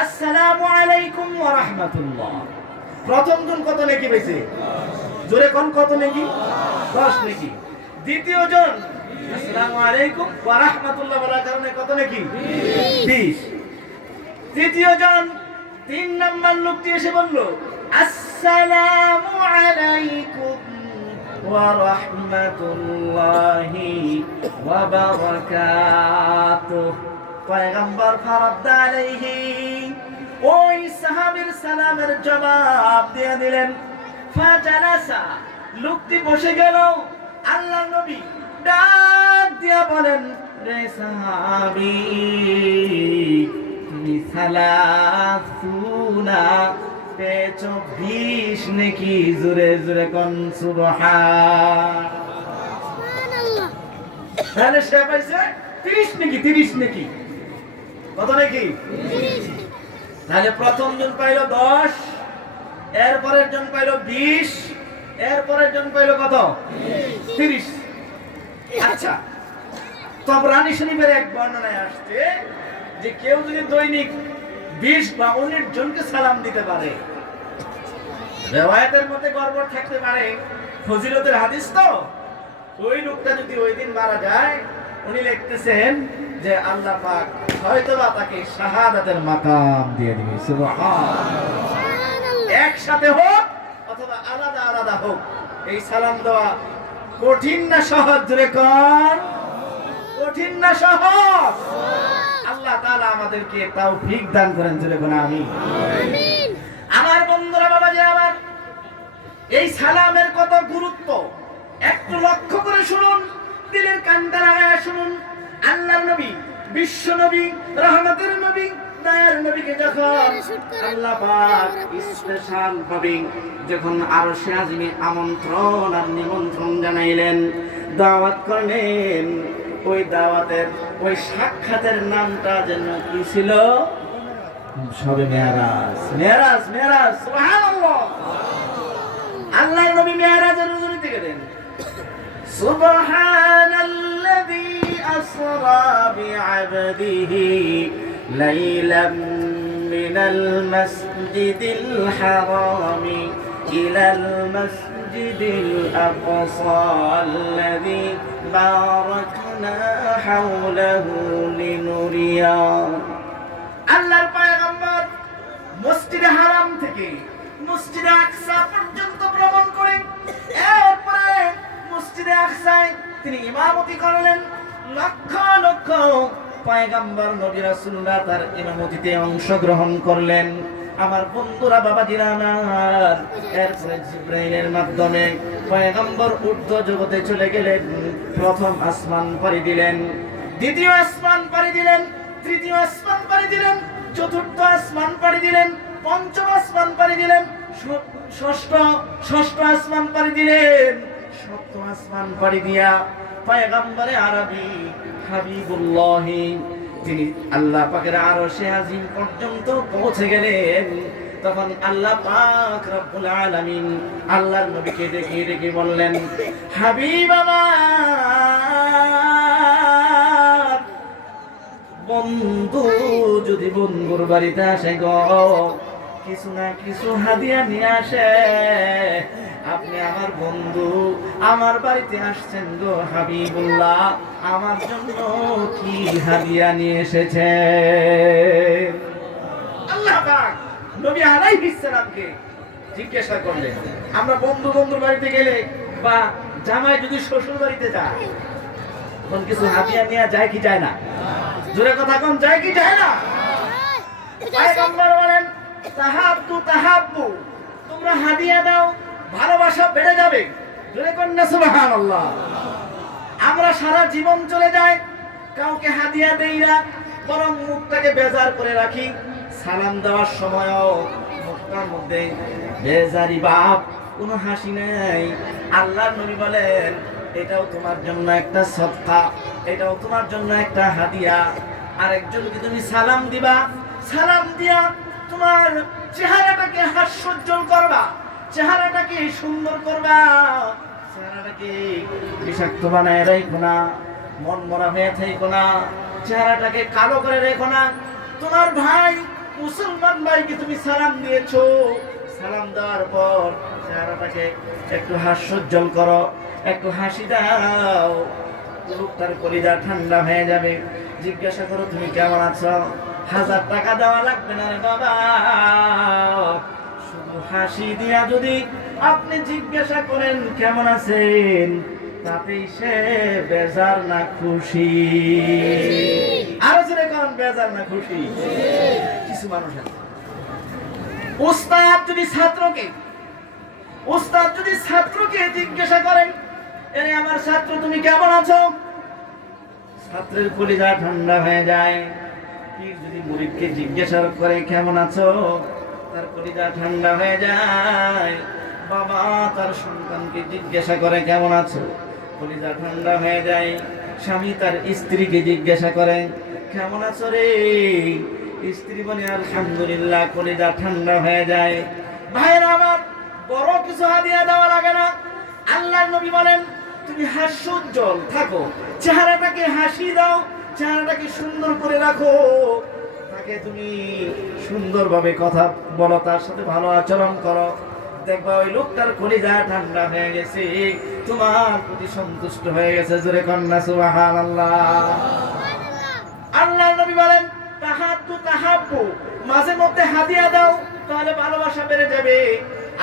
আসসালামু আলাইকুম ওয়া রাহমাতুল্লাহ। প্রথম জন কত নেকি পাইছে? জোরে কোন কত নেকি? 10 নেকি। দ্বিতীয় জন আসসালামু আলাইকুম ওয়া রাহমাতুল্লাহ বলার কারণে কত নেকি? 20। তৃতীয় জন, 3 নম্বর লোকটি এসে বলল আসসালামু আলাইকুম ওয়া রাহমাতুল্লাহি ওয়া বারাকাতুহু। পয়গম্বর ফারাদ্দা আলাইহি, ওই সাহাবীর সালামের জবাব দিয়ে দিলেন। ফাজালাসা, লোকটি বসে গেল। আল্লাহ নবী ডাক দিয়া বলেন, রে সাহাবী, তুমি সালাসুনা পেয়েছো 20 নেকি। জোরে জোরে কোন সুবহানাল্লাহ। তাহলে সে পাইছে 30 নেকি। 30 নেকি। কত নেকি? 30। তাহলে প্রথম জন পাইলো 10, এরপরের জন পাইলো 20, এরপরের জন পাইল কত? 30। আচ্ছা, তবরানী শরীফের এক বর্ণনায় আসছে যে কেউ যদি দৈনিক 20 বা 19 জনকে সালাম দিতে পারে, রিওয়ায়াতের মধ্যে গড়বড় থাকতে পারে, ফজিলতের হাদিস তো, ওই লোকটা যদি ওই দিন মারা যায়, উনি লিখতেছেন যে আল্লাহ পাক হয়তোবা তাকে শাহাদাতের মাকাম দিয়ে দিবে। সুবহানাল্লাহ। একসাথে হোক অথবা আলাদা আলাদা হোক, এই সালাম দেওয়া কঠিন না সহজ? জোরে কোন, কঠিন না সহজ? আল্লাহ তাআলা আমাদেরকে তৌফিক দান করেন। জোরে কোন আমিন। আমার বন্ধুরা, বাবাজি আমার, এই সালামের কত গুরুত্ব একটু লক্ষ্য করে শুনুন, দিলের কানটা লাগায় শুনুন। আল্লাহর নবী, বিশ্ব নবী, রহমতের নবী, দয়ার নবীকে যখন আল্লাহ পাক স্পেশাল ভাবে যখন আরশে আজিমে আমন্ত্রণ আর নিমন্ত্রণ জানাইলেন, দাওয়াত করলেন, ওই দাওয়াতের ওই সাক্ষাতের নামটা যেন কি ছিল? শবে মেরাজ। মেরাজ, মেরাজ, সুবহানাল্লাহ। আল্লাহর নবী মেরাজের রজনীতে গেলেন। সুবহানাল্লাযী আসরা বিআবদিহি লাইলাম মিনাল মাসজিদিল হারামি ইলাল মাসজিদিল আকসা আল্লাযী বারাকনা হাওলাহু লিনুরিয়া। আল্লাহর পয়গম্বর মসজিদে হারাম থেকে মসজিদে আকসা পর্যন্ত ভ্রমণ করেন। এরপরে মসজিদে আকসায় তিনি ইমামতি করলেন। লক্ষ লক্ষ পয়গম্বর নবী রাসূলরা তার ইমামতিতে অংশগ্রহণ করলেন। আমার বন্ধুরা, বাবাজিরা আমার, এরপরে জিবরাইলের মাধ্যমে পয়গম্বর ঊর্ধ্ব জগতে চলে গেলেন। প্রথম আসমান পাড়ি দিলেন, দ্বিতীয় আসমান পাড়ি দিলেন, তৃতীয় আসমান পাড়ি দিলেন, চতুর্থ আসমান পাড়ি দিলেন, পঞ্চম আসমান পাড়ি দিলেন, ষষ্ঠ আসমান পাড়ি দিলেন, সপ্তম আসমান পাড়ি দিয়া পয়গম্বরে আরবি হাবিবুল্লাহ তিনি আল্লাহ পাকের আরশে আজিম পর্যন্ত পৌঁছে গেলেন। তখন আল্লাহ পাক রব্বুল আলামিন আল্লাহর নবীকে ডেকে ডেকে বললেন, হাবিব আমার বন্ধু যদি বন্ধুর বাড়িতে আসে গো, কিছু না কিছু হাদিয়া নিয়ে আসে। আপনি আমার বন্ধু, আমার বাড়িতে আসছেন গো হাবিবুল্লাহ, আমার জন্য কি হাদিয়া নিয়ে এসেছে? আল্লাহ পাক নবী আলাইহিস সালামকে জিজ্ঞাসা করলেন। আমরা বন্ধুর বাড়িতে গেলে বা জামাই যদি শ্বশুর বাড়িতে যায়, তখন কিছু হাদিয়া নিয়ে যায় কি যায় না? জোরে কথা কোন, যায় কি যায় না? পয়গম্বর বলেন, তাহাব্বু তাহাব্বু, তোমরা হাদিয়া দাও, ভালোবাসা বেড়ে যাবে। জোরে কোন না সুবহানাল্লাহ। আমরা সারা জীবন চলে যায়, কাউকে হাদিয়া দেই না, বরং মুখটাকে বেজার করে রাখি। সালাম দেওয়ার সময়ও মুখটার মধ্যে বেজারি ভাব, কোনো হাসি নেই। আল্লাহর নবী বলেন, এটাও তোমার জন্য একটা সদকা, এটাও তোমার জন্য একটা হাদিয়া। আরেকজনকে তুমি সালাম দিবা, সালাম দিয়া তোমার চেহারাটাকে হাস্যোজ্জ্বল করবা, চেহারাটাকে সুন্দর করবা, চেহারাটাকে বিষাক্ত বানায় রেখো না, মন মরা হয়ে থেকো না, চেহারাটাকে কালো করে রেখো না। তোমার ভাই মুসলমান ভাইকে তুমি সালাম দিয়েছো, সালাম দেওয়ার পর চেহারাটাকে একটু হাস্যোজ্জ্বল করো, একটু হাসি দাও, লোকটার কলিজা ঠান্ডা হয়ে যাবে। জিজ্ঞাসা করো, তুমি কেমন আছো? 1000 টাকা দেওয়া লাগবে না রে বাবা, শুধু হাসি দিয়া যদি আপনি জিজ্ঞাসা করেন কেমন আছেন, তাতেই সে বেজার না খুশি? আরো জোরে কোন, বেজার না খুশি? কিছু মানুষ আছে, উস্তাদ যদি ছাত্রকে জিজ্ঞাসা করেন, এরে আমার ছাত্র তুমি কেমন আছো, ছাত্রের কলিজা ঠান্ডা হয়ে যায়। পীর যদি মুরিদকে জিজ্ঞাসা করে কেমন আছো, তার কলিজা ঠান্ডা হয়ে যায়। বাবা তার সন্তানকে জিজ্ঞাসা করে কেমন আছো, কলিজা ঠান্ডা হয়ে যায়। স্বামী তার স্ত্রীকে জিজ্ঞাসা করে কেমন আছো রে, স্ত্রী বলে আলহামদুলিল্লাহ, কলিজা ঠান্ডা হয়ে যায়। ভাইরা আমার, বড় কিছু হাদিয়া দেওয়া লাগে না। আল্লাহর নবী বলেন তুমি হাস্যোজ্জ্বল থাকো, চেহারাটাকে হাসি দাও, চেহারাটাকে সুন্দর করে রাখো, তাকে তুমি সুন্দরভাবে কথা বলো, তার সাথে ভালো আচরণ করো, দেখবা ওই লোকটার কলিজা ঠান্ডা হয়ে গেছে, তোমার প্রতি সন্তুষ্ট হয়ে গেছে। জোরে কন্যা সুবহানাল্লাহ। আল্লাহর নবী বলেন তাহাব্বু তাহাব্বু, মাঝে মধ্যে হাদিয়া দাও, তাহলে ভালোবাসা বেড়ে যাবে।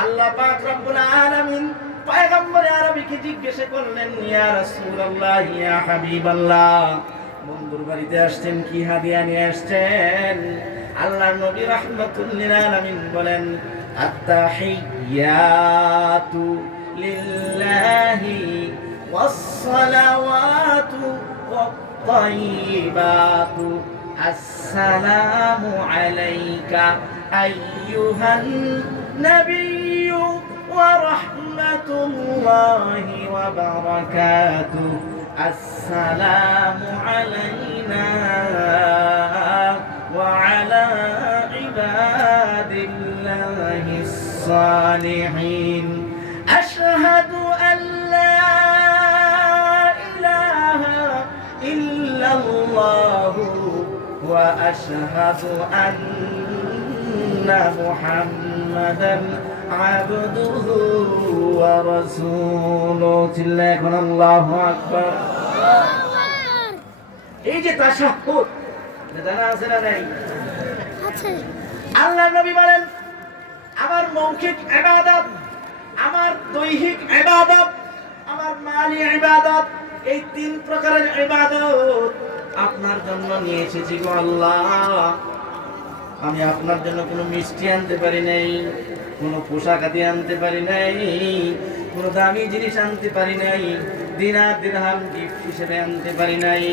আল্লাহ পাক রব্বুল আলামিন পয়গম্বর আরবীকে জিজ্ঞেস করলেন, ইয়া রাসূলুল্লাহ, ইয়া হাবিবাল্লাহ, বন্ধুর বাড়িতে আসছেন, কি হাদিয়া নিয়ে আসছেন? আল্লাহর নবী রাহমাতুল লিল আলামিন বলেন, আত-তাহিয়াতু লিল্লাহি ওয়াস-সালাওয়াতু ওয়াত-তাইয়্যিবাতু, আসসালামু আলাইকা আইয়ুহান নাবিয়্যু ওয়া রাহমাতুল্লাহি ওয়া বারাকাতুহু, আসসালামু আলাইনা ওয়া আলা ইবাদিল্লাহিস সালিহিন, আশহাদু আন লা ইলাহা ইল্লাল্লাহু ওয়া আশহাদু আন্না মুহাম্মাদান আবদুহু ওয়া রাসূলুহু। চিল্লায়ে এখন আল্লাহু আকবার। এই যে তাশাহুদ, জানা আছে না নাই? আছে। আল্লাহর নবী বলেন আমার মৌখিক ইবাদত, আমার দৈহিক ইবাদত, আমার মালি ইবাদত, এই তিন প্রকারের ইবাদত আপনার জন্য নিয়ে এসেছি গো আল্লাহ। আমি আপনার জন্য কোনো মিষ্টি আনতে পারি নাই, কোনো পোশাক আদি আনতে পারি নাই, কোনো দামি জিনিস আনতে পারি নাই, দিনার দিরহাম গিফট হিসেবে আনতে পারি নাই।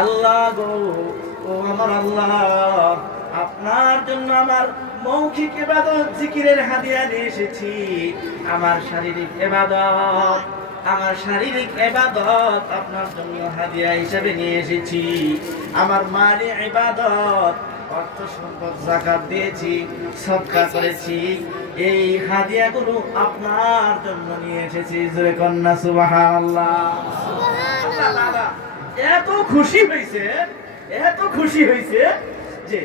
আল্লাহ গো, ও আমার আল্লাহ, আপনার জন্য আমার মৌখিক ইবাদত জিকিরের হাদিয়া নিয়ে এসেছি, আমার শারীরিক ইবাদত, আমার শারীরিক ইবাদত আপনার জন্য হাদিয়া হিসেবে নিয়ে এসেছি, আমার মালি ইবাদত, অর্থ সম্পদ যাকাত দিয়েছি, সদকা করেছি, এই হাদিয়াগুলো আপনার জন্য নিয়ে এসেছি। জোরে কন্যা সুবহানাল্লাহ। সুবহানাল্লাহ। এত খুশি হইছে, এত খুশি হইছে যে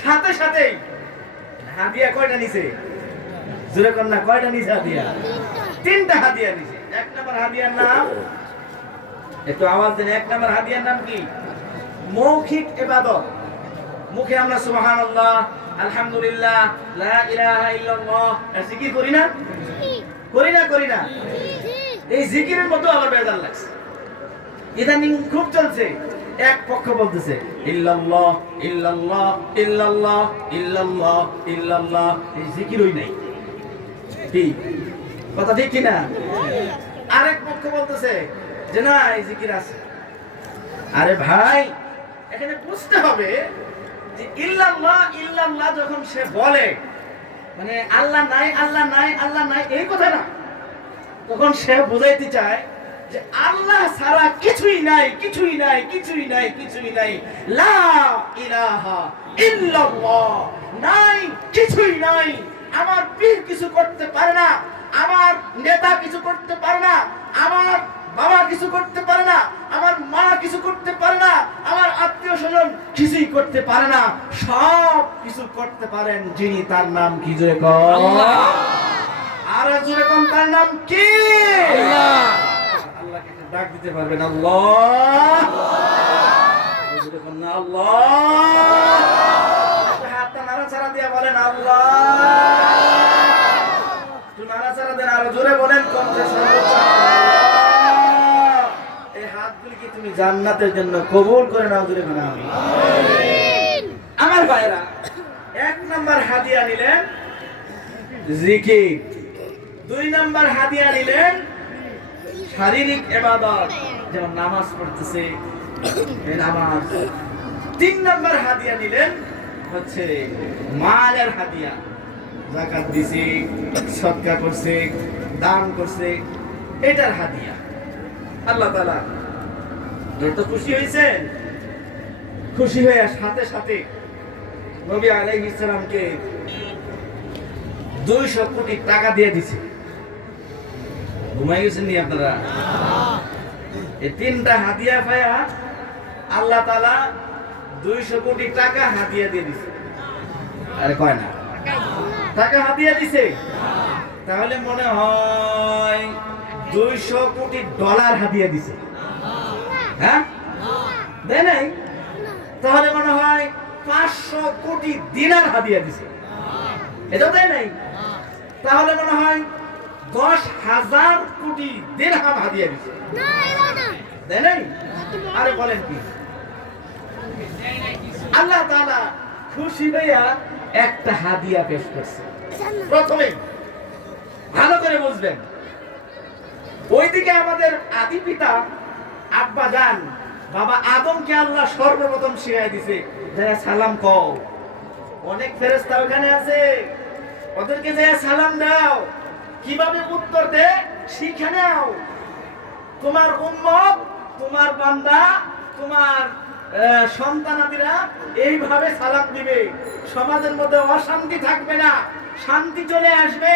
সাথে সাথেই হাদিয়া কয়টা নিছে? জোরে কন্যা কয়টা নিছে হাদিয়া? তিনটা হাদিয়া নিছে। এক নাম্বার হাদিয়ার নাম, একটু আওয়াজ দেন, এক নাম্বার হাদিয়ার নাম কি? মৌখিক ইবাদত। মুখে আমরা সুবহানাল্লাহ, আলহামদুলিল্লাহ, লা ইলাহা ইল্লাল্লাহ জিকির করি না? করি না? করি না? এই জিকিরের মধ্যে আবার বেজার লাগছে, ইদানিং খুব চলছে। এক পক্ষ বলতেছে ইল্লাল্লাহ ইল্লাল্লাহ ইল্লাল্লাহ ইল্লাল্লাহ ইল্লাল্লাহ, এই জিকিরই নাই। ঠিক কথা, ঠিক কি না? আরেক পক্ষ বলতেছে যে না, এই জিকির আছে। আরে ভাই, এখানে বুঝতে হবে যে ইল্লাল্লাহ ইল্লাল্লাহ যখন সে বলে, মানে আল্লাহ নাই আল্লাহ নাই আল্লাহ নাই এই কথা না, তখন সে বুঝাইতে চায় যে আল্লাহ ছাড়া কিছুই নাই, কিছুই নাই, কিছুই নাই, কিছুই নাই, লা ইলাহা ইল্লাল্লাহ, নাই, কিছুই নাই। আমার পীর কিছু করতে পারে না, আমার নেতা কিছু করতে পারে না, আমার বাবা কিছু করতে পারে না, আমার মা কিছু করতে পারে না, আমার আত্মীয় স্বজন কিছুই করতে পারে না, সব কিছু করতে পারেন যিনি, তার নাম কি? জোরে কর আল্লাহ। আর জোরে কোন, তার নাম কি? আল্লাহ। আল্লাহকে ডাক দিতে পারবেন আল্লাহ, জোরে কোন না আল্লাহ। হাতটা নাড়াচাড়া দিয়ে বলেন আল্লাহ, একটু নাড়াচাড়া দেন, আরো জোরে বলেন কণ্ঠে সর্বোচ্চ। এই হাতগুলিকে তুমি জান্নাতের জন্য কবুল করে নাও, জোরে বলেন আমিন। আমার ভাইরা, এক নাম্বার হাদিয়া নিলেন জিকির, দুই নাম্বার হাদিয়া নিলেন শারীরিক ইবাদত, যেমন নামাজ পড়তেছে নামাজ, তিন নাম্বার হাদিয়া নিলেন হচ্ছে মালের হাদিয়া, যাকাত দিছে, সদকা করছে, দান করছে, এটার হাদিয়া। আল্লাহ তাআলা যত খুশি হয়েছেন, খুশি হয়ে সাথে সাথে নবী আলাইহিস সালামকে 200 কোটি টাকা দিয়ে দিছে। ঘুমাই গেছেন নি আপনারা? এই তিনটা হাদিয়া পায়া আল্লাহ তাআলা 200 কোটি টাকা হাদিয়া দিয়ে দিছে। আরে কয় না টাকা হাদিয়া দিছে? তাহলে মনে হয় 200 কোটি ডলার হাদিয়া দিছে। হ্যাঁ, দেয় নাই? তাহলে মনে হয় 500 কোটি দিনার হাদিয়া দিছে। এটা দেয় নাই? তাহলে মনে হয় 10,000 কোটি দিরহাম হাদিয়া দিছে। দেয় নাই? আরে বলেন কি? আল্লাহ তাআলা খুশি হইয়া একটা হাদিয়া পেশ করছে। প্রথমে ভালো করে বুঝবেন, ওইদিকে আমাদের আদি পিতা আব্বা জান বাবা আদমকে আল্লাহ সর্বপ্রথম শিখাই দিছে যারা সালাম কও। অনেক ফেরেশতা ওখানে আছে, ওদেরকে যে সালাম দাও, কিভাবে উত্তর দে শিখে নাও। তোমার উম্মত, তোমার বান্দা, তোমার সন্তানাদিরা এইভাবে সালাম দিবে। সমাজের মধ্যে অশান্তি থাকবে না, শান্তি চলে আসবে,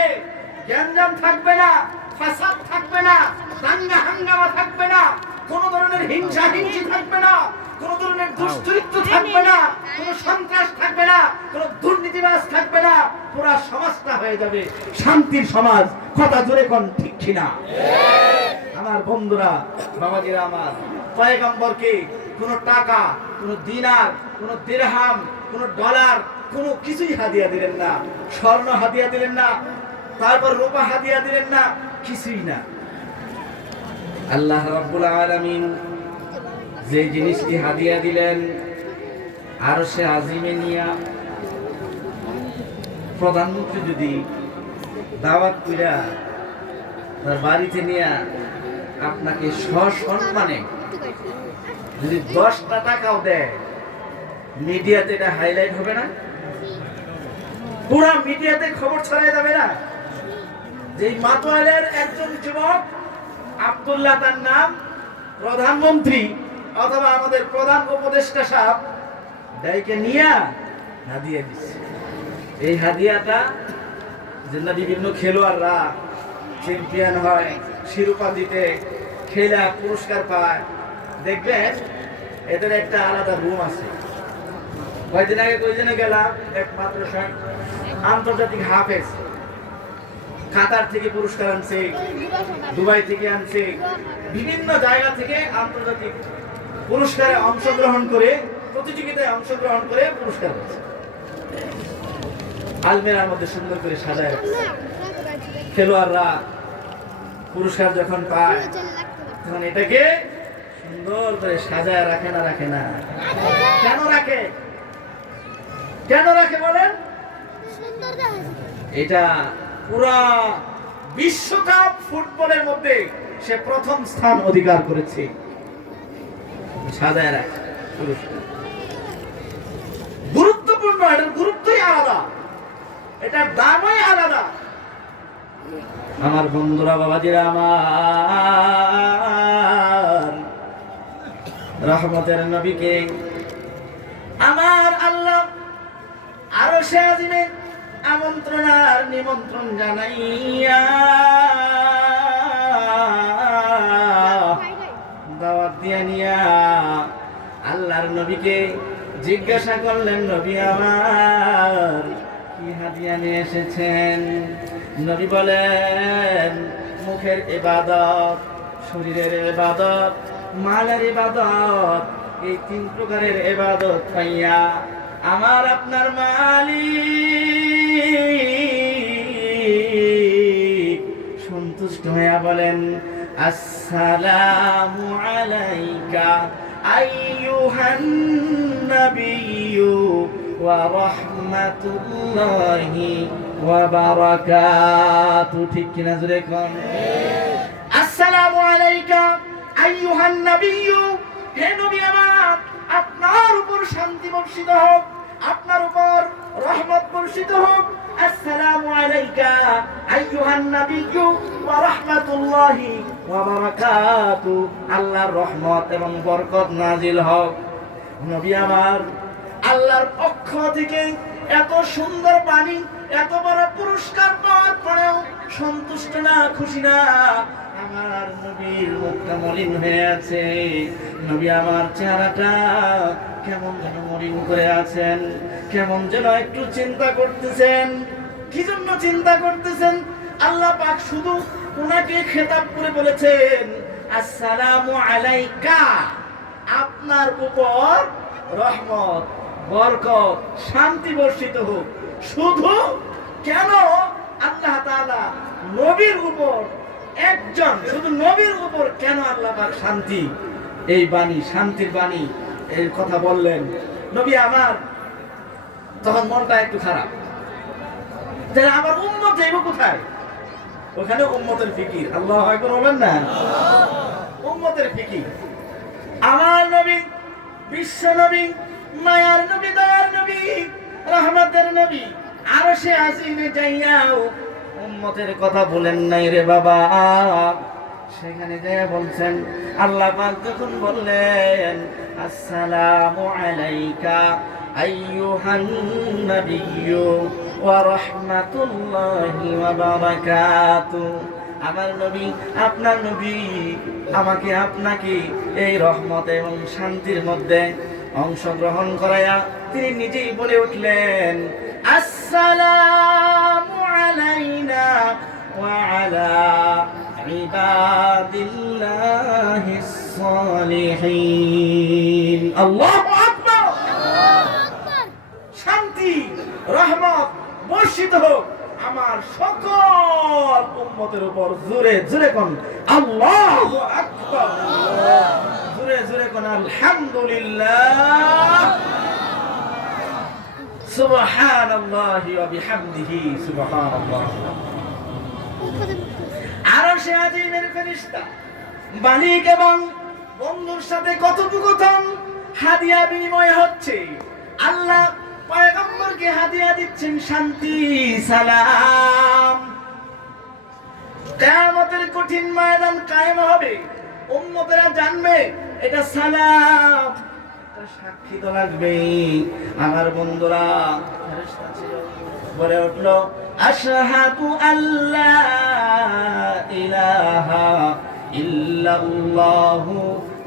গ্যাঞ্জাম থাকবে না, ফাসাদ থাকবে না, দাঙ্গা হাঙ্গামা থাকবে না, কোন ধরনের হিংসা হিংসি থাকবে না, কোন ধরনের দুশ্চরিত্র থাকবে না, কোন সন্ত্রাস থাকবে না, কোন দুর্নীতিবাজ থাকবে না। পুরা সমাজটা হয়ে যাবে শান্তির সমাজ। কথা জোরে কোন ঠিক কিনা? আমার বন্ধুরা, বাবাজিরা আমার, পয়গম্বরকে কোন টাকা, কোন দিনার, কোন দিরহাম, কোন ডলার, কোন কিছুই হাদিয়া দিলেন না। স্বর্ণ হাদিয়া দিলেন না, তারপর রূপা হাদিয়া দিলেন না, কিছুই না। আল্লাহ রাব্বুল আলামিন যে জিনিসটি হাদিয়া দিলেন, আরশে আজিমে নিয়া প্রধানমন্ত্রী যদি দাওয়াত কইরা তার বাড়িতে নিয়া আপনাকে সসম্মানে যদি 10টা টাকাও দেয়, মিডিয়াতে এটা হাইলাইট হবে না? পুরা মিডিয়াতে খবর ছড়ায় যাবে না যে মাতোয়ালের একজন যুবক আব্দুল্লাহ, তার নাম, প্রধানমন্ত্রী অথবা আমাদের প্রধান উপদেষ্টা সাহেব ডাইকে নিয়া হাদিয়া দিচ্ছে। এই হাদিয়াটা যেন বিভিন্ন খেলোয়াড়রা চ্যাম্পিয়ন হয়, শিরোপা জিতে, খেলা পুরস্কার পায়, দেখবেন এদের একটা আলাদা রুম আছে। কয়েকদিন আগে কয়েকদিনে গেলাম, একমাত্র আন্তর্জাতিক হাফেজ কাতার থেকে পুরস্কার আনছে, দুবাই থেকে আনছে, বিভিন্ন জায়গা থেকে আন্তর্জাতিক পুরস্কারে অংশগ্রহণ করে, প্রতিযোগিতায় অংশগ্রহণ করে পুরস্কার পাচ্ছে। আলমিরার মধ্যে সুন্দর করে সাজায় রাখছে। খেলোয়াড়রা পুরস্কার যখন পায় তখন এটাকে সুন্দর করে সাজায় রাখে না? রাখে না? কেন রাখে? কেন রাখে বলেন? এটা পুরা বিশ্বকাপ ফুটবলের মধ্যে সে প্রথম স্থান অধিকার করেছে। সাজায় রাখে পুরস্কার, গুরুত্বপূর্ণ, এটার গুরুত্বই আলাদা, এটার দামই আলাদা। আমার বন্ধুরা, বাবাজিরা আমার, রহমতের নবীকে আমার আল্লাহ আরশে আজিমে আমন্ত্রণ আর নিমন্ত্রণ জানাইয়া দাওয়াত দিয়া নিয়া আল্লাহর নবীকে জিজ্ঞাসা করলেন, নবী আমার কি হাদিয়া নিয়ে এসেছেন? নবী বলেন, মুখের ইবাদত, শরীরের ইবাদত, মালের ইবাদত, এই 3 প্রকারের ইবাদত পাইয়া আমার আপনার মালিক সন্তুষ্ট হইয়া বলেন, আসসালামু আলাইকা আইয়ুহান নাবিয়্যু ওয়া রাহমাতুল্লাহি ওয়া বারাকাতুহু। ঠিক কিনা জোরে কোন? আসসালামু আলাইকা আইয়ুহান নাবিয়্যু, হে নবী আমার, আপনার উপর শান্তি বর্ষিত হোক, আপনার উপর রহমত বর্ষিত হোক। আসসালামু আলাইকা আইয়ুহান নাবিয়্যু ওয়া রাহমাতুল্লাহি ওয়া বারাকাতুহু, আল্লাহর রহমত এবং বরকত নাজিল হোক। নবী আমার, আল্লাহর পক্ষ থেকে এত সুন্দর বাণী, এত বড় পুরস্কার পাওয়ার পরেও সন্তুষ্ট না, খুশি না। আমার নবীর মুখটা মলিন হয়ে আছে, নবী আমার চেহারাটা কেমন যেন মলিন করে আছেন, কেমন যেন একটু চিন্তা করতেছেন। কি জন্য চিন্তা করতেছেন? আল্লাহ পাক শুধু ওনাকে খেতাব করে বলেছেন আসসালামু আলাইকা, আপনার উপর রহমত বরকত শান্তি বর্ষিত হোক। শুধু কেন আল্লাহ তাআলা নবীর উপর, একজন শুধু নবীর উপর কেন আল্লাহ পাক শান্তি, এই বাণী, শান্তির বাণী এই কথা বললেন? নবী আমার তখন মনটা একটু খারাপ, তাহলে আমার উম্মত যাইব কোথায়? ওখানে উম্মতের ফিকির। আল্লাহু আকবার বলেন না? উম্মতের ফিকির। আমার নবী, বিশ্ব নবী, মায়ার নবী, দয়ার নবী, রহমতের নবী আরশে আজিমে যাইয়াও উম্মতের কথা বলেন নাই রে বাবা। সেখানে যাইয়া বলছেন, আল্লাহ পাক যখন বললেন আসসালামু আলাইকা আইয়ুহান নাবিয়্যু ওয়া রাহমাতুল্লাহি ওয়া বারাকাতুহু, আমার নবী, আপনার নবী আমাকে আপনাকে এই রহমত এবং শান্তির মধ্যে অংশগ্রহণ করায়া তিনি নিজেই বলে উঠলেন আসসালামু আলাইনা ওয়া আলা ইবাদিল্লাহিস সালিহিন। আল্লাহু আকবার। শান্তি রহমত বর্ষিত হোক আমার সকল উম্মতের উপর। জোরে জোরে কোন আল্লাহু আকবার, জোরে জোরে কোন আলহামদুলিল্লাহ, সুবহানাল্লাহি ওয়া বিহামদিহি, সুবহানাল্লাহ। আরশে আজিমের ফেরেশতা মালিক এবং বন্ধুর সাথে কথোপকথন, হাদিয়া বিনিময় হচ্ছে। আল্লাহ পয়গম্বরকে হাদিয়া দিচ্ছেন শান্তি, সালাম। কিয়ামতের কঠিন ময়দান কায়েম হবে, উম্মতেরা জানবে এটা সালাম, এটা সাক্ষী তো লাগবে। আমার বন্ধুরা ফেরেশতা ছিল, বলে উঠলো আশহাদু আল্লা ইলাহা ইল্লাল্লাহু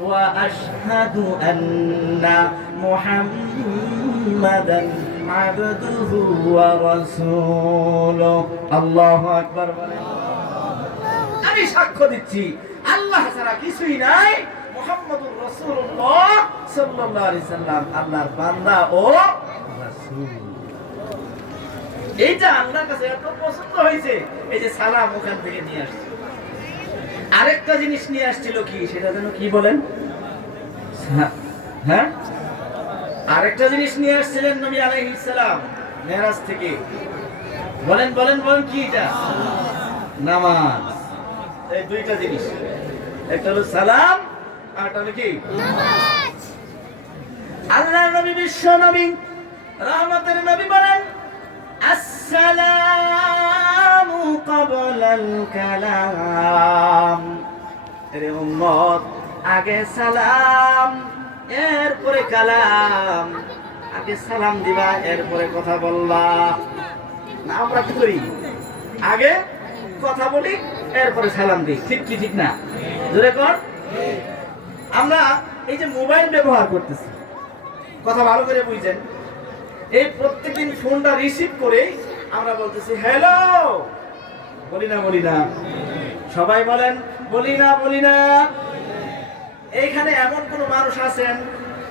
ওয়া আশহাদু আন্না মুহাম্মাদান আবদুহু ওয়া রাসূলুহু। আল্লাহু আকবার বলেন। আমি সাক্ষ্য দিচ্ছি আল্লাহ ছাড়া কিছুই নাই, মুহাম্মাদুর রাসূলুল্লাহ সাল্লাল্লাহু আলাইহি সাল্লাম আল্লাহর বান্দা ও রাসূল। এইটা আল্লাহর কাছে এত পছন্দ হয়েছে, এই যে সালাম ওখান থেকে নিয়ে আসছে। আরেকটা জিনিস নিয়ে আসছিল, কি সেটা যেন কি বলেন? হ্যাঁ, আরেকটা জিনিস নিয়ে আসছিলেন নবী আলাইহিস সালাম মেরাজ থেকে। বলেন বলেন বলেন, কি এটা? নামাজ। এই দুইটা জিনিস, একটা হলো সালাম আর একটা হলো কি? নামাজ। আল্লাহর নবী, বিশ্ব নবী, রহমতের নবী বলেন আসসালামু ক্বাবলাল কালাম। এরে উম্মত, আগে সালাম এরপরে কালাম। আগে সালাম দিবা এরপরে কথা বলবা। না আমরা কি করি? আগে কথা বলি এরপরে সালাম দিই, ঠিক কি ঠিক না? জোরে কর। আমরা এই যে মোবাইল ব্যবহার করতেছি, কথা ভালো করে বুঝছেন, এই প্রত্যেকদিন ফোনটা রিসিভ করে আমরা বলতেছি হ্যালো, বলি না? বলি না? সবাই বলেন বলি না? বলি না? এইখানে এমন কোন মানুষ আছেন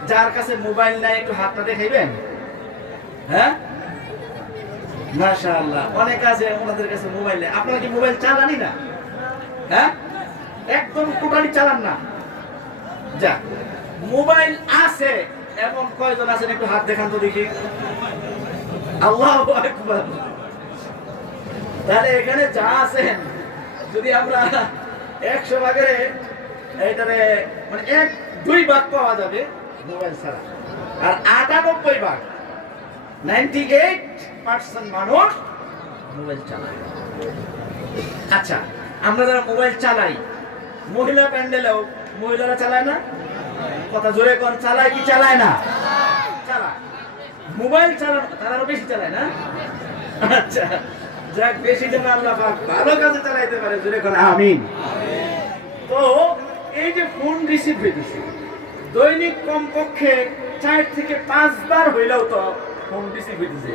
যার কাছে মোবাইল নাই? একটু হাতটা দেখাইবেন। হ্যাঁ, মাশাআল্লাহ, অনেক আছে ওনাদের কাছে মোবাইল নেই। আপনারা কি মোবাইল চালানি না? হ্যাঁ, একদম টোটালি চালান না। যা মোবাইল আছে এমন কয়জন আছেন একটু হাত দেখান তো দেখি। আল্লাহু আকবার। তাহলে এখানে যা আছেন, যদি আমরা 100 ভাগের এইটারে মানে 1-2 ভাগ পাওয়া যাবে মোবাইল ছাড়া, আর 98 ভাগ 98% মানুষ মোবাইল চালায়। আচ্ছা, আমরা যারা মোবাইল চালাই, মহিলা প্যান্ডেলেও মহিলারা চালায় না? কথা জোরে কর, চালায় কি চালায় না? চালায়। মোবাইল চালানো তারা আরো বেশি চালায় না? আচ্ছা, যাক, বেশি যেন আল্লাহ পাক ভালো কাজে চালাইতে পারে, জোরে কর আমিন। তো এই যে ফোন রিসিভ হইতেছে দৈনিক কমপক্ষে 4 থেকে 5 বার হইলেও তো ফোন রিসিভ হইতেছে,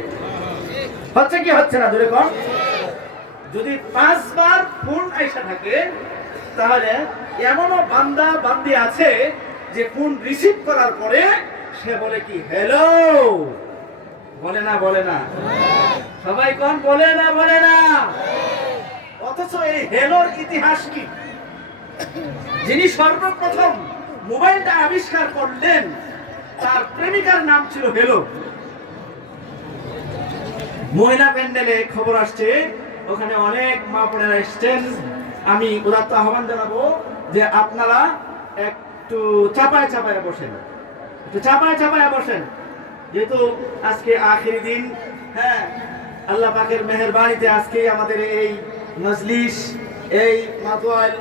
হচ্ছে কি হচ্ছে না ধরে কম? যদি 5 বার ফোন আইসা থাকে তাহলে এমনও বান্দা বান্দি আছে যে ফোন রিসিভ করার পরে সে বলে কি হ্যালো, বলে না? বলে না? সবাই কোন বলে না? বলে না? অথচ এই হ্যালোর ইতিহাস কি? যিনি সর্বপ্রথম মোবাইলটা আবিষ্কার করলেন তার প্রেমিকার নাম ছিল হ্যালো। মহিলা প্যান্ডেলে খবর আসছে, ওখানে অনেক মা বোনেরা এসছেন। আমি উদাত্ত আহ্বান জানাবো যে আপনারা একটু চাপায় চাপায় বসেন, একটু চাপায় চাপায় বসেন, যেহেতু আজকে আখেরি দিন। হ্যাঁ, আল্লাহ পাকের মেহেরবানিতে আজকে আমাদের এই মজলিস, এই মাতোয়াল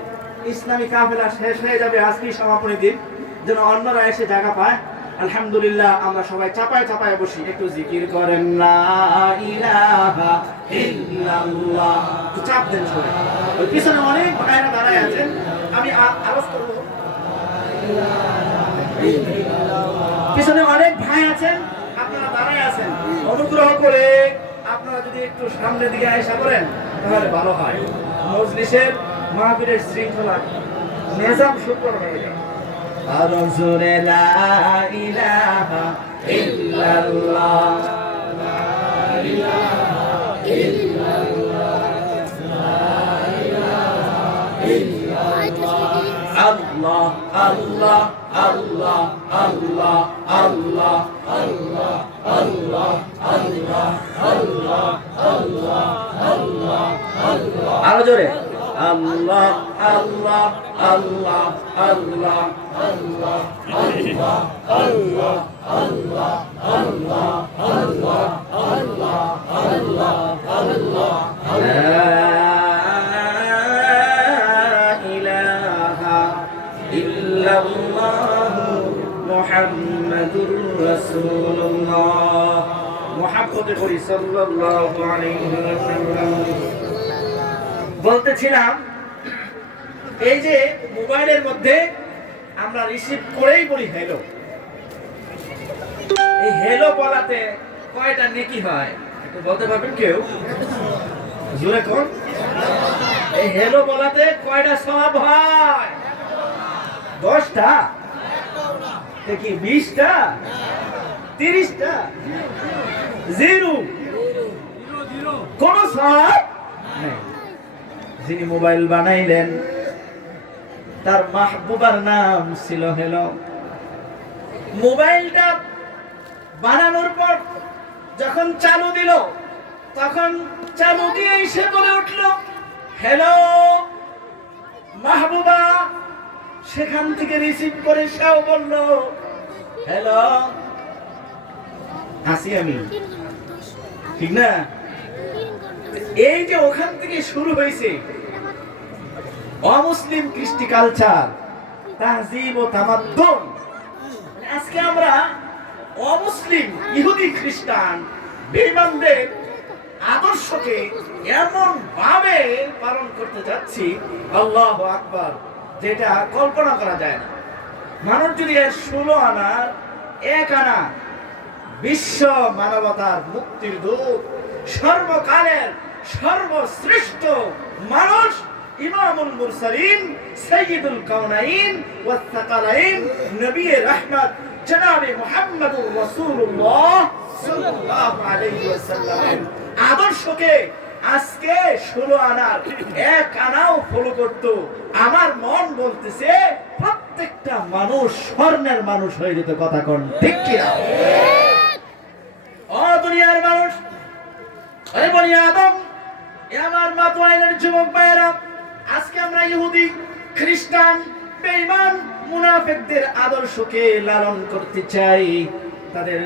ইসলামী কাফেলা শেষ হয়ে যাবে। আজকেই সমাপনী দিন, যেন অন্যরা এসে জায়গা পায়। আলহামদুলিল্লাহ, আমরা সবাই চাপায় চাপায় বসি, একটু জিকির করেন লা ইলাহা ইল্লাল্লাহ। একটু চাপ দেন সবাই। ওই পিছনে অনেক ভাইরা দাঁড়ায় আছেন, আমি আওয়াজ করব। পিছনে অনেক ভাই আছেন, আপনারা দাঁড়ায় আছেন, অনুগ্রহ করে আপনারা যদি একটু সামনের দিকে আয়সা করেন তাহলে ভালো হয়। মজলিসের মাহফিলের শৃঙ্খলা নিজাম সুন্দর হয়ে যায়। আর জোরে লা ইলাহা ইল্লাল্লাহ, লা ইলাহা ইল্লাল্লাহ, লা ইলাহা ইল্লাল্লাহ। আল্লাহ আল্লাহ আল্লাহ আল্লাহ আল্লাহ আল্লাহ আল্লাহ আল্লাহ আল্লাহ আল্লাহ আল্লাহ আল্লাহ। আরো জোরে আল্লাহ আল্লাহ আল্লাহ আল্লাহ আল্লাহ আল্লাহ আল্লাহ আল্লাহ আল্লাহ আল্লাহ আল্লাহ আল্লাহ আল্লাহ। লা ইলাহা ইল্লাল্লাহু মুহাম্মাদুর রাসূলুল্লাহ। মুহাব্বতে করি সাল্লাল্লাহু আলাইহি ওয়াসাল্লাম। বলতেছিলাম, এই যে মোবাইলের মধ্যে আমরা রিসিভ করেই বলি হ্যালো। এই হ্যালো বলাতে কয়টা নেকি হয় একটু বলতে পারবেন কেউ? জোরে কোন? এই হ্যালো বলাতে কয়টা সওয়াব হয়? 10টা? দেখি 20টা? 30টা? জিরো, কোন সওয়াব নেই। যিনি মোবাইল বানাইলেন তার মাহবুবার নাম ছিল হ্যালো। মোবাইলটা বানানোর পর যখন চালু দিল, তখন চালু দিয়েই সে বলে উঠল হ্যালো মাহবুবা। সেখান থেকে রিসিভ করে সেও বলল হ্যালো আসি আমি, ঠিক না? এই যে ওখান থেকে শুরু হয়েছে অমুসলিম কৃষ্টি কালচার, তাহজিব ও তামাদ্দুন। আজকে আমরা অমুসলিম ইহুদি খ্রিস্টান বেঈমানদের আদর্শকে এমন ভাবে পালন করতে যাচ্ছি, আল্লাহু আকবার, যেটা কল্পনা করা যায় না। মানুষ যদি 16 আনার 1 আনা বিশ্ব মানবতার মুক্তির দূত, সর্বকালের সর্বশ্রেষ্ঠ মানুষ, ইমামুল মুরসালিন, সাইয়্যিদুল কাউনাইন ওয়াস সাকালাইন, নবী রাহমাত জনাবে মুহাম্মদুর রাসূলুল্লাহ সাল্লাল্লাহু আলাইহি ওয়াসাল্লাম আদর্শকে আজকে 16 আনার 1 আনাও ফলো করত। আমার মন বলতেছে প্রত্যেকটা মানুষ স্বর্ণের মানুষ হয়ে যেত। কথা কোন ঠিক কি না? ও দুনিয়ার মানুষ, আরে বনি আদম, আমার মাতওয়াইনের যুবক ভাইয়েরা, আজকে আমরা ইহুদি খ্রিস্টান বেঈমান মুনাফিকদের আদর্শকে লালন করতে চাই। তাদের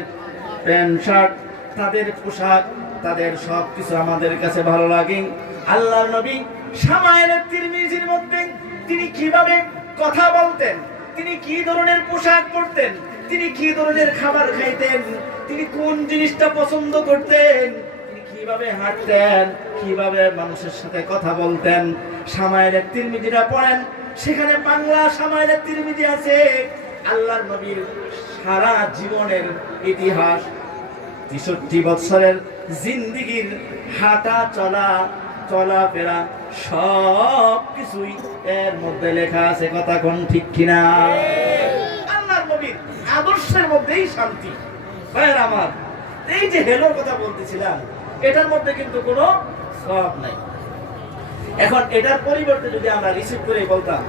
প্যান্ট শার্ট, তাদের পোশাক, তাদের সবকিছু আমাদের কাছে ভালো লাগে। আল্লাহর নবী শামায়েল তিরমিজির মধ্যে তিনি কিভাবে কথা বলতেন, তিনি কি ধরনের পোশাক পরতেন, তিনি কি ধরনের খাবার খাইতেন, তিনি কোন জিনিসটা পছন্দ করতেন, তিনি কিভাবে হাঁটতেন, কিভাবে মানুষের সাথে কথা বলতেন, শামায়েল তিরমিজিরা পড়েন। সেখানে বাংলা সামাইলে তিরমিজি আছে আল্লাহর নবীর সারা জীবনের ইতিহাস ৬৩ বছরের জিন্দেগির হাঁটা চলাফেরা সব কিছুই এর মধ্যে লেখা আছে। কথা কোন ঠিক কিনা? আল্লাহর নবীর আদর্শের মধ্যেই শান্তি। ভাইয়ের আমার, এই যে হেলোর কথা বলতেছিলাম, এটার মধ্যে কিন্তু কোনো সওয়াব নাই। এখন এটার পরিবর্তে যদি আমরা রিসিভ করে বলতাম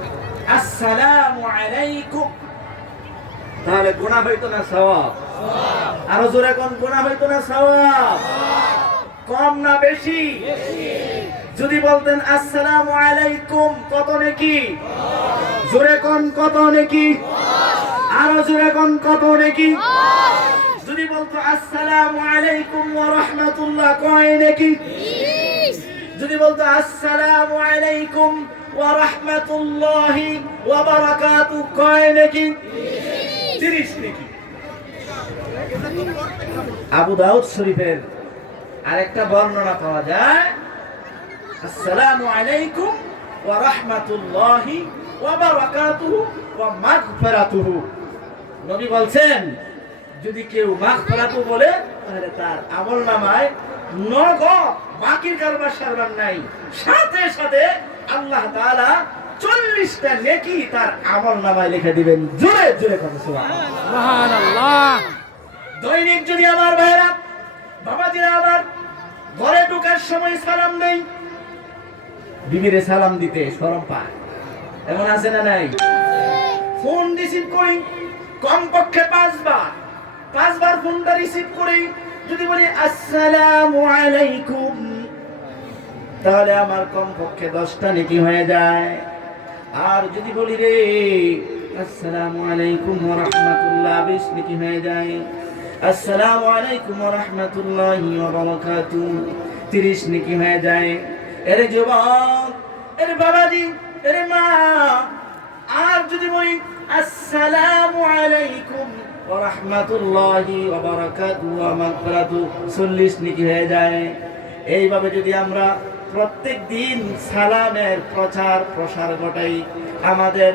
আসসালামু আলাইকুম, তাহলে গুনাহ হইতো না সওয়াব? আরো জোরে কোন গুনাহ হইতো না সওয়াব? কম না বেশি? যদি বলতেন আসসালামু আলাইকুম, কত নেকি? জোরে কোন কত নেকি? আরো জোরে কোন কত নেকি? যদি বলতো আসসালামু আলাইকুম ওয়া রাহমাতুল্লাহ, কয় নেকি? যদি বলতো আসসালামু আলাইকুম ওয়া রাহমাতুল্লাহি ওয়া বারাকাতুহু, কয় নেকি? 30 নেকি। আবু দাউদ শরীফের আরেকটা বর্ণনা পাওয়া যায়, আসসালামু আলাইকুম ওয়া রাহমাতুল্লাহি ওয়া বারাকাতুহু ওয়া মাগফিরাতুহু। নবী বলছেন, যদি কেউ মাগফিরাতু বলে তাহলে তার আমলনামায় নগদ বাকির কারবার সারবার নাই, সাথে সাথে আল্লাহ তাআলা 40টা নেকি তার আমলনামায় লিখে দিবেন। জোরে জোরে কথা সুবহানাল্লাহ। দৈনিক যদি আমার ভাইরা বাবাজিরা আমার ঘরে ঢোকার সময় সালাম নেই, বিবিরে সালাম দিতে শরম পায়, এমন আছে না নাই? ফোন রিসিভ করি কমপক্ষে 5বার ফোনটা রিসিভ করি, যদি বলি আসসালামু আলাইকুম, তাহলে আমার কমপক্ষে 10টা নেকি হয়ে যায়। আর যদি বলি রে আসসালামু আলাইকুম ওয়া রাহমাতুল্লাহ, 20 নেকি হয়ে যায়। আসসালামু আলাইকুম ওয়া রাহমাতুল্লাহি ওয়া বারাকাতুহু, 30 নেকি হয়ে যায়। এরে যুবক, এরে বাবাজি, এরে মা, আর যদি বলি আসসালামু আলাইকুম ওয়া রাহমাতুল্লাহি ওয়া বারাকাতুহু ওয়া মাগফিরাতুহু, 40 নেকি হয়ে যায়। এইভাবে যদি আমরা প্রত্যেক দিন সালামের প্রচার প্রসার ঘটাই, আমাদের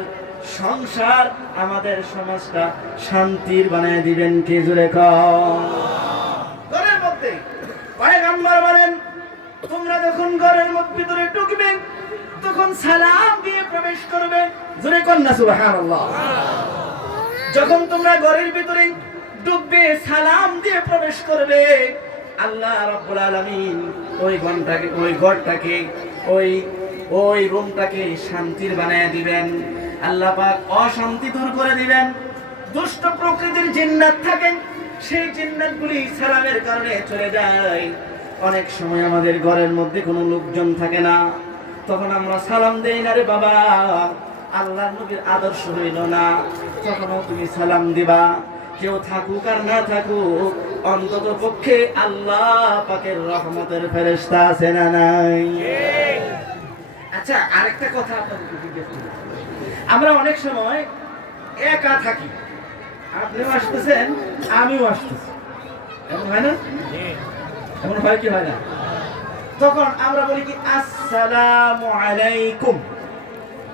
সংসার, আমাদের সমাজটা শান্তির বানায় দিবেন কে? জোরে কও। ঘরের মধ্যে পয়গম্বর বলেন, তোমরা যখন ঘরের ভিতরে ঢুকবে তখন সালাম দিয়ে প্রবেশ করবে। জোরে কোন না সুবহানাল্লাহ। যখন তোমরা ঘরের ভিতরে ঢুকবে সালাম দিয়ে প্রবেশ করবে, আল্লাহ রাব্বুল আলামিন ওই ঘরটাকে ওই রুমটাকে শান্তির বানায় দিবেন। আল্লাহ পাক অশান্তি দূর করে দিবেন। দুষ্ট প্রকৃতির জিন্নাত থাকেন, সেই জিন্নাতগুলি সালামের কারণে চলে যায়। অনেক সময় আমাদের ঘরের মধ্যে কোনো লোকজন থাকে না, তখন আমরা সালাম দেই না রে বাবা, আল্লাহর নবীর আদর্শ হইল না। তখনও তুমি সালাম দিবা, কেউ থাকুক আর না থাকুক, অন্তত পক্ষে আল্লাহ পাকের রহমতের ফেরেশতা আছে না নাই? আচ্ছা, আরেকটা কথা আপনাদের জিজ্ঞেস করি, আমরা অনেক সময় একা থাকি, আপনিও আসতেছেন আমিও আসতেছি, এমন হয় না? এমন হয় কি হয় না? তখন আমরা বলি কি আসসালামু আলাইকুম,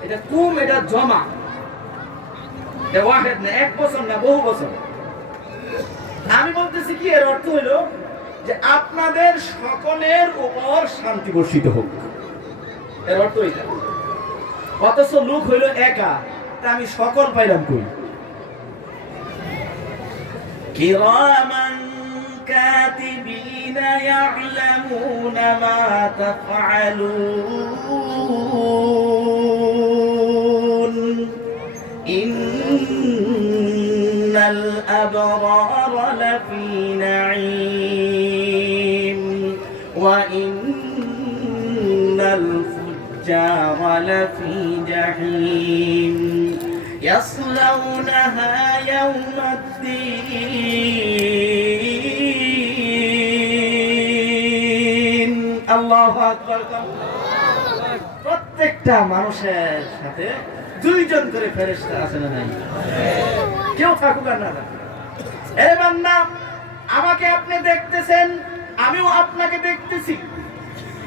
এটা কুম, এটা জমা, এটা ওয়াহিদ না, এক বছর না বহু বছর। আমি বলতেছি কি, এর অর্থ হলো যে আপনাদের সকলের উপর শান্তি বর্ষিত হোক, এর অর্থ এটা। অথচ লোক হইল একা, তা আমি সকল পাইলাম কই? কিরামান কাতিবিনা ইয়ালামুনা মা তাফআলুন ইন্নাল আবরারা লাফি নাঈম ওয়া ইন্নাল الفجار لفي جحيم يصلونها يوم الدين الله أكبر। প্রত্যেকটা মানুষের সাথে দুইজন করে ফেরেশতা আছে না নাই? কেউ থাকুক আর না থাকুক। এরে বান্দা, আমাকে আপনি দেখতেছেন, আমিও আপনাকে দেখতেছি,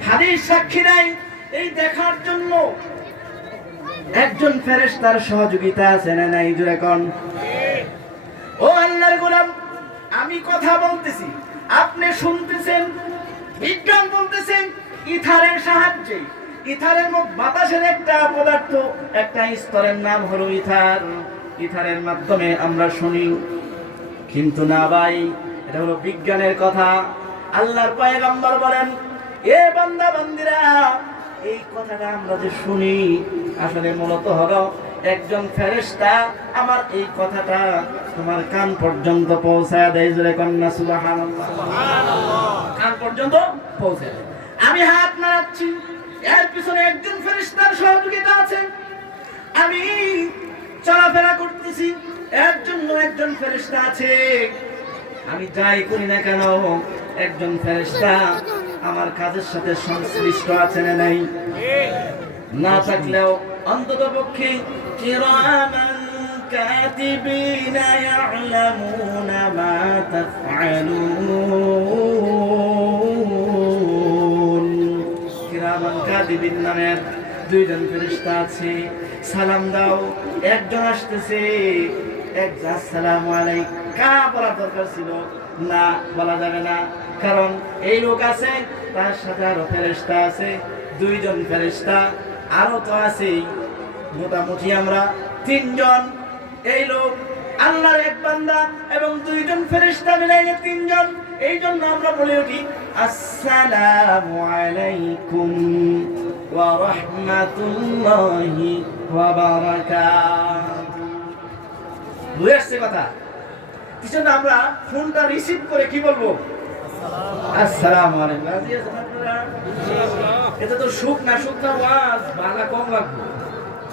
হাদিস সাক্ষী নাই। এই দেখার জন্য একজন ফেরেশতার সহযোগিতা আছে না নাই জোরে কোন? ও আল্লাহর গোলাম, আমি কথা বলতেছি, আপনি শুনতেছেন। বিজ্ঞান বলতেছেন ইথারের সাহায্যে, ইথারের বাতাসের একটা পদার্থ, একটা স্তরের নাম হলো ইথার। ইথারের মাধ্যমে আমরা শুনি, কিন্তু না ভাই, এটা হলো বিজ্ঞানের কথা। আল্লাহর পয়গম্বর বলেন, এ বান্দা বান্দিরা, এই কথাটা আমরা যে শুনি আসলে মূলত হলো একজন ফেরেশতা আমার এই কথাটা তোমার কান পর্যন্ত পৌঁছায় দেয়। জোরে কন্যা সুবহানাল্লাহ। কান পর্যন্ত পৌঁছে দেয়। আমি হাত নাড়াচ্ছি, এর পিছনে একজন ফেরেশতার সহযোগিতা আছে। আমি চলাফেরা করতেছি, এর জন্য একজন ফেরেশতা আছে। আমি যাই করি না কেন একজন ফেরেশতা আমার কাজের সাথে সংশ্লিষ্ট আছে না নাই? না থাকলেও অন্তত পক্ষে কিরামান কাতিবিনা ইয়ালামুনা মা তাফআলুন। কিরামান কাতিবিন নামের দুইজন ফেরেশতা আছে। সালাম দাও, একজন আসতেছে, একজন আসসালামু আলাইকুম। কারা বলার দরকার ছিল না, বলা যাবে না, কারণ এই লোক আছে, তার সাথে আরো ফেরেশতা আছে, দুইজন ফেরেশতা, আরো তো আছেই, মোটামুটি আমরা তিনজন। এই লোক আল্লাহর এক বান্দা এবং দুইজন ফেরেশতা মিলাইলে তিনজন। এই জন্য আমরা বলে উঠি আসসালামু আলাইকুম ওয়া রাহমাতুল্লাহি ওয়া বারাকাতুহু। বুঝছে কথা? কিছু না, আমরা ফোনটা রিসিভ করে কি বলবো? আসসালামু আলাইকুম। রাজি আছেন আপনারা? এটা তো সুখ না, সুখ না ওয়াজ ভালো কম লাগবে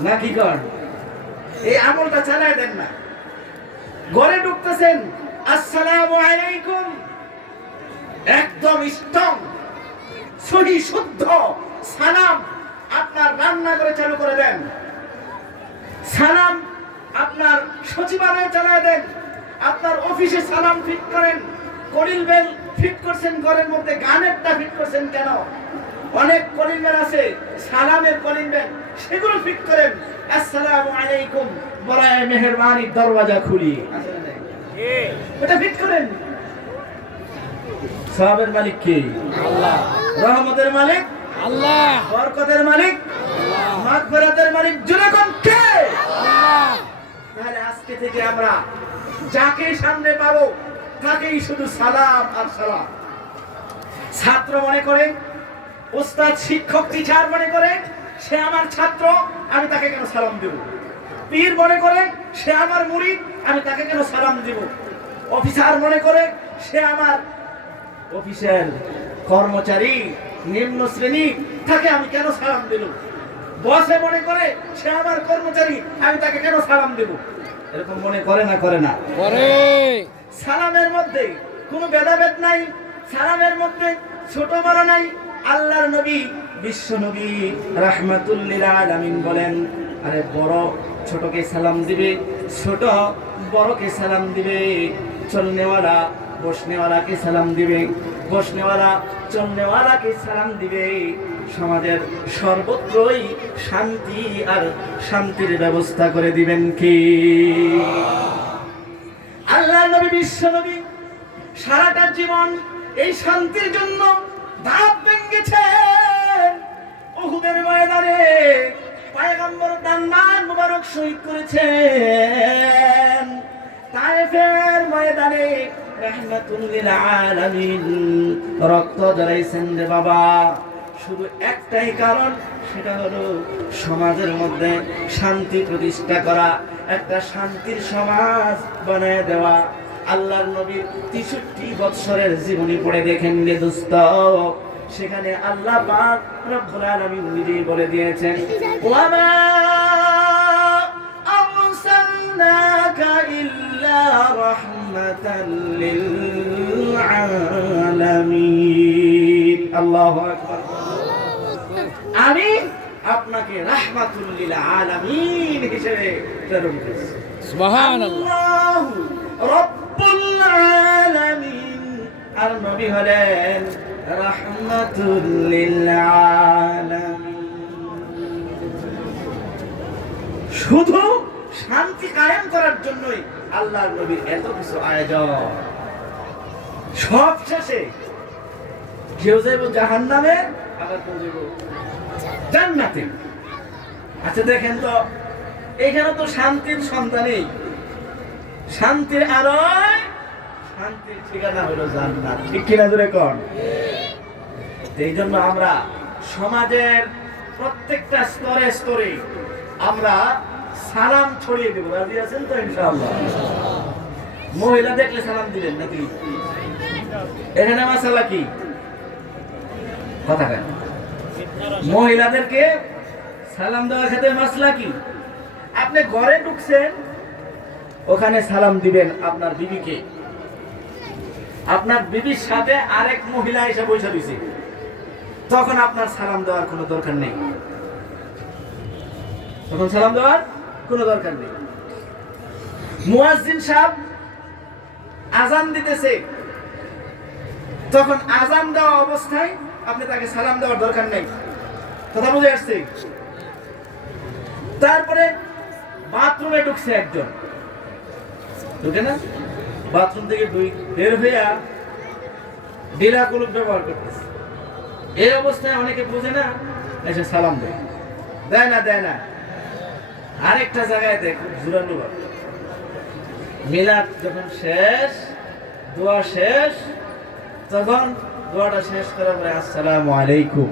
না, কি কর? এই আমলটা চালায় দেন না। ঘরে ঢুকতেছেন, আসসালামু আলাইকুম, একদম স্ট্রং সহি শুদ্ধ সালাম আপনার রান্নাঘরে চালু করে দেন। সালাম আপনার সচিবালয়ে চালায় দেন। আপনার অফিসে সালাম ফিট করেন। কলিং বেল ফিট করছেন ঘরের মধ্যে, গানেরটা ফিট করছেন কেন? অনেক কলিং বেল আছে, সালামের কলিং বেল, সেগুলো ফিট করেন। আসসালামু আলাইকুম, বড়ায় মেহেরবানি, দরওয়াজা খুলি, এটা ফিট করেন। সওয়াবের মালিক কে? আল্লাহ। রহমতের মালিক আল্লাহ। বরকতের মালিক আল্লাহ। মাগফিরাতের মালিক জোরে কোন কে? আল্লাহ। তাহলে আজকে থেকে আমরা যাকে সামনে পাবো তাকেই শুধু সালাম আর সালাম। ছাত্র মনে করে, ওস্তাদ শিক্ষক টিচার মনে করে সে আমার ছাত্র, আমি তাকে কেন সালাম দেব? পীর মনে করে সে আমার মুরিদ, আমি তাকে কেন সালাম দেব? অফিসার মনে করে সে আমার অফিসের কর্মচারী, নিম্ন শ্রেণী, তাকে আমি কেন সালাম দেব? বসে মনে করে সে আমার কর্মচারী, আমি তাকে কেন সালাম দেব? এরকম মনে করে না? করে না? করে। সালামের মধ্যে কোনো ভেদাভেদ নাই, সালামের মধ্যে ছোট বড় নাই। আল্লাহর নবী, বিশ্ব নবী রাহমাতুল লিল আলামিন বলেন, আরে বড় ছোটকে সালাম দিবে, ছোট বড়কে সালাম দিবে, চলনেওয়ালা বসনেওয়ালাকে সালাম দিবে, বসনেওয়ালা চলনেওয়ালাকে সালাম দিবে। সমাজের সর্বত্রই শান্তি আর শান্তির ব্যবস্থা করে দিবেন কি? আল্লাহর নবী, বিশ্ব নবী সারাটা জীবন এই শান্তির জন্য দাঁত ভেঙেছেন। উহুদের ময়দানে পয়গম্বর দান্দান মুবারক শহীদ করেছেন। তায়েফের ময়দানে রাহমাতুল লিল আলামিন রক্ত ঝরাইছেন রে বাবা, শুধু একটাই কারণ, সেটা হলো সমাজের মধ্যে শান্তি প্রতিষ্ঠা করা, একটা শান্তির সমাজ বানায় দেওয়া। আল্লাহর নবীর 63 বছরের জীবনী পড়ে দেখেন রে দোস্ত, সেখানে আল্লাহ পাক রব্বুল আলামিন নিজেই বলে দিয়েছেন, ওয়ামা আরসালনাকা ইল্লা রাহমাতাল লিল আলামিন। আল্লাহু আকবার। আমি আপনাকে রাহমাতুল লিল আলামিন হিসেবে প্রেরণ করেছি। সুবহানাল্লাহ। রব্বুল আলামিন আর নবী হলেন রাহমাতুল লিল আলামিন। শুধু শান্তি কায়েম করার জন্যই আল্লাহর নবীর এত কিছু আয়োজন। সব শেষে কেউ যাইব জাহান্নামে, আবার কেউ যাইব জান্নাতে। আচ্ছা দেখেন তো, এখানে তো শান্তির সন্তানই, শান্তির আলোয় শান্তির ঠিকানা হলো জান্নাত। ঠিক কিনা জোরে কোন? এই জন্য আমরা সমাজের প্রত্যেকটা স্তরে স্তরে আমরা সালাম ছড়িয়ে দেবো। রাজি আছেন তো ইনশাআল্লাহ? মহিলা দেখলে সালাম দিবেন নাকি? এখানে মাসালা কি কথা কেন? মহিলাদেরকে সালাম দেওয়ার ক্ষেত্রে মাসলা কি? আপনি ঘরে ঢুকছেন, ওখানে সালাম দিবেন আপনার বিবিকে। আপনার বিবির সাথে আরেক মহিলা এসে বসে দিয়েছে, তখন আপনার সালাম দেওয়ার কোনো দরকার নেই। তখন সালাম দেওয়ার কোনো দরকার নেই। মুয়াজ্জিন সাহেব আজান দিতেছে, তখন আজান দেওয়া অবস্থায় আপনি তাকে সালাম দেওয়ার দরকার নেই। কথা বুঝে আসছে? তারপরে বাথরুমে ঢুকছে একজন, ঢুকে না, বাথরুম থেকে বের হইয়া ডিলা কুলুপ ব্যবহার করতেছে। এই অবস্থায় অনেকে বোঝে না, এসে সালাম দেয়, দেয় না দেয় না। আরেকটা জায়গায় দেখ জুরানো মিলাদ যখন শেষ, দোয়া শেষ, তখন দোয়াটা শেষ করার পরে আসসালামু আলাইকুম।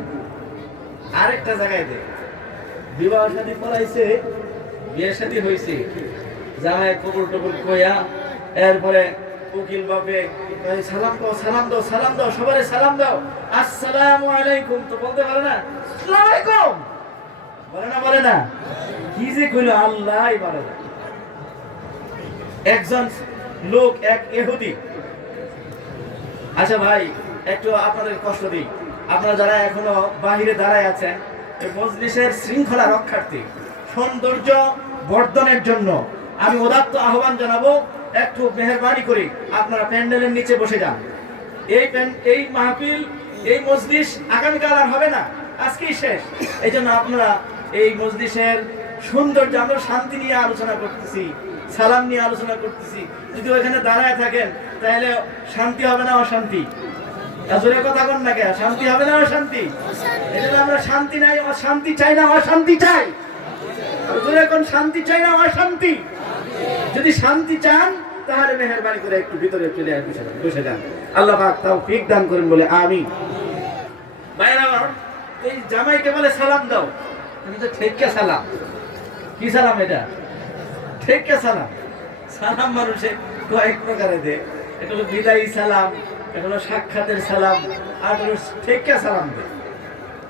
আরেকটা জায়গায় দেখ বিবাহ শাদী পড়াইছে, বিয়ে শাদী হয়েছে, জামাই কবুল টবুল কইয়া এরপরে উকিল বাপে সালাম দাও সালাম দাও সালাম দাও, সবাই সালাম দাও, আসসালামু আলাইকুম। তো বলতে পারে না আসসালামু আলাইকুম? বলে না বলে না? কি যে কইল আল্লাহ বলে না। একজন লোক, এক ইহুদি, আচ্ছা ভাই একটু আপনাদের কষ্ট দিই, আপনারা যারা এখনো বাহিরে দাঁড়ায় আছেন, মজলিসের শৃঙ্খলা রক্ষার্থে, সৌন্দর্য বর্ধনের জন্য আমি উদাত্ত আহ্বান জানাবো, একটু মেহেরবানি করে আপনারা প্যান্ডেলের নিচে বসে যান। এই মাহফিল, এই মজলিস আগামীকাল আর হবে না, আজকেই শেষ। এই জন্য আপনারা এই মজলিসের সৌন্দর্য, আমরা শান্তি নিয়ে আলোচনা করতেছি, সালাম নিয়ে আলোচনা করতেছি, যদি ওইখানে দাঁড়ায় থাকেন তাহলে শান্তি হবে না অশান্তি? আসলে কথা কোন না কে, শান্তি হবে না অশান্তি? এজন্য আমরা শান্তি নাই, অশান্তি চাই না, অশান্তি চাই। এখন শান্তি চাই না অশান্তি? যদি শান্তি চান তাহলে মেহেরবানি করে একটু ভিতরে চলে বসে যান। আল্লাহ পাক তৌফিক দান করেন বলে আমিন। ভাইরা আমার, এই জামাইকে বলে সালাম দাও, কিন্তু ঠেক্কা সালাম। কি সালাম এটা? ঠেক্কা সালাম। সালাম মানুষে কয়েক প্রকারে দেয়, এটা হলো বিদায়ী সালাম, এটা হলো সাক্ষাতের সালাম, আর হলো ঠেক্কা সালাম দেয়।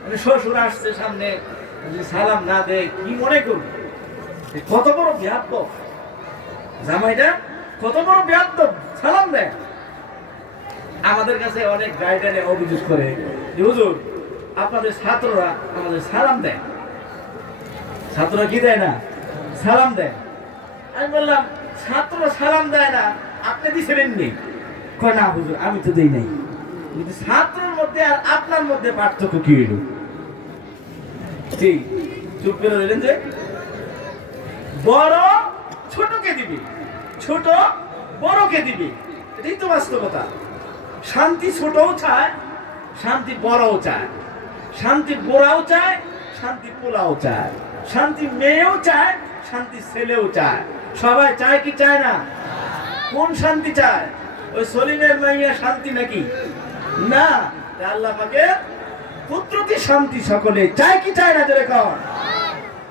মানে শ্বশুর আসছে সামনে, যদি সালাম না দেয় কি মনে করবে? কত বড় ব্যাপক জামাইটা, কত বড় ব্যাপক সালাম দেয়। আমাদের কাছে অনেক গাইডারে অভিযোগ করে যে হুজুর আপনাদের ছাত্ররা আমাদের সালাম দেয়। ছাত্ররা কি দেয় না? সালাম দেয়। আমি বললাম ছাত্ররা সালাম দেয় না, আপনি দিছিলেন নি? কয় না হুজুর আমি তো দেই নাই। কিন্তু ছাত্রের মধ্যে আর আপনার মধ্যে পার্থক্য কি হইল? ঠিক চুপ করে রইলেন যে? বড় ছোটকে দিবে, ছোট বড়কে দিবে, এটাই তো বাস্তবতা। শান্তি ছোটও চায়, শান্তি বড়ও চায়, শান্তি বোরাও চায়, শান্তি পোলাও চায়, শান্তি মেয়েও চায়, শান্তি ছেলেও চায়। সবাই চায় কি চায় না? কোন শান্তি চায়? ওই সলিমের মাইয়া শান্তি নাকি? না, আল্লাহ পাকের পুত্রকে শান্তি সকলে চায় কি চায় না? জোরে কর।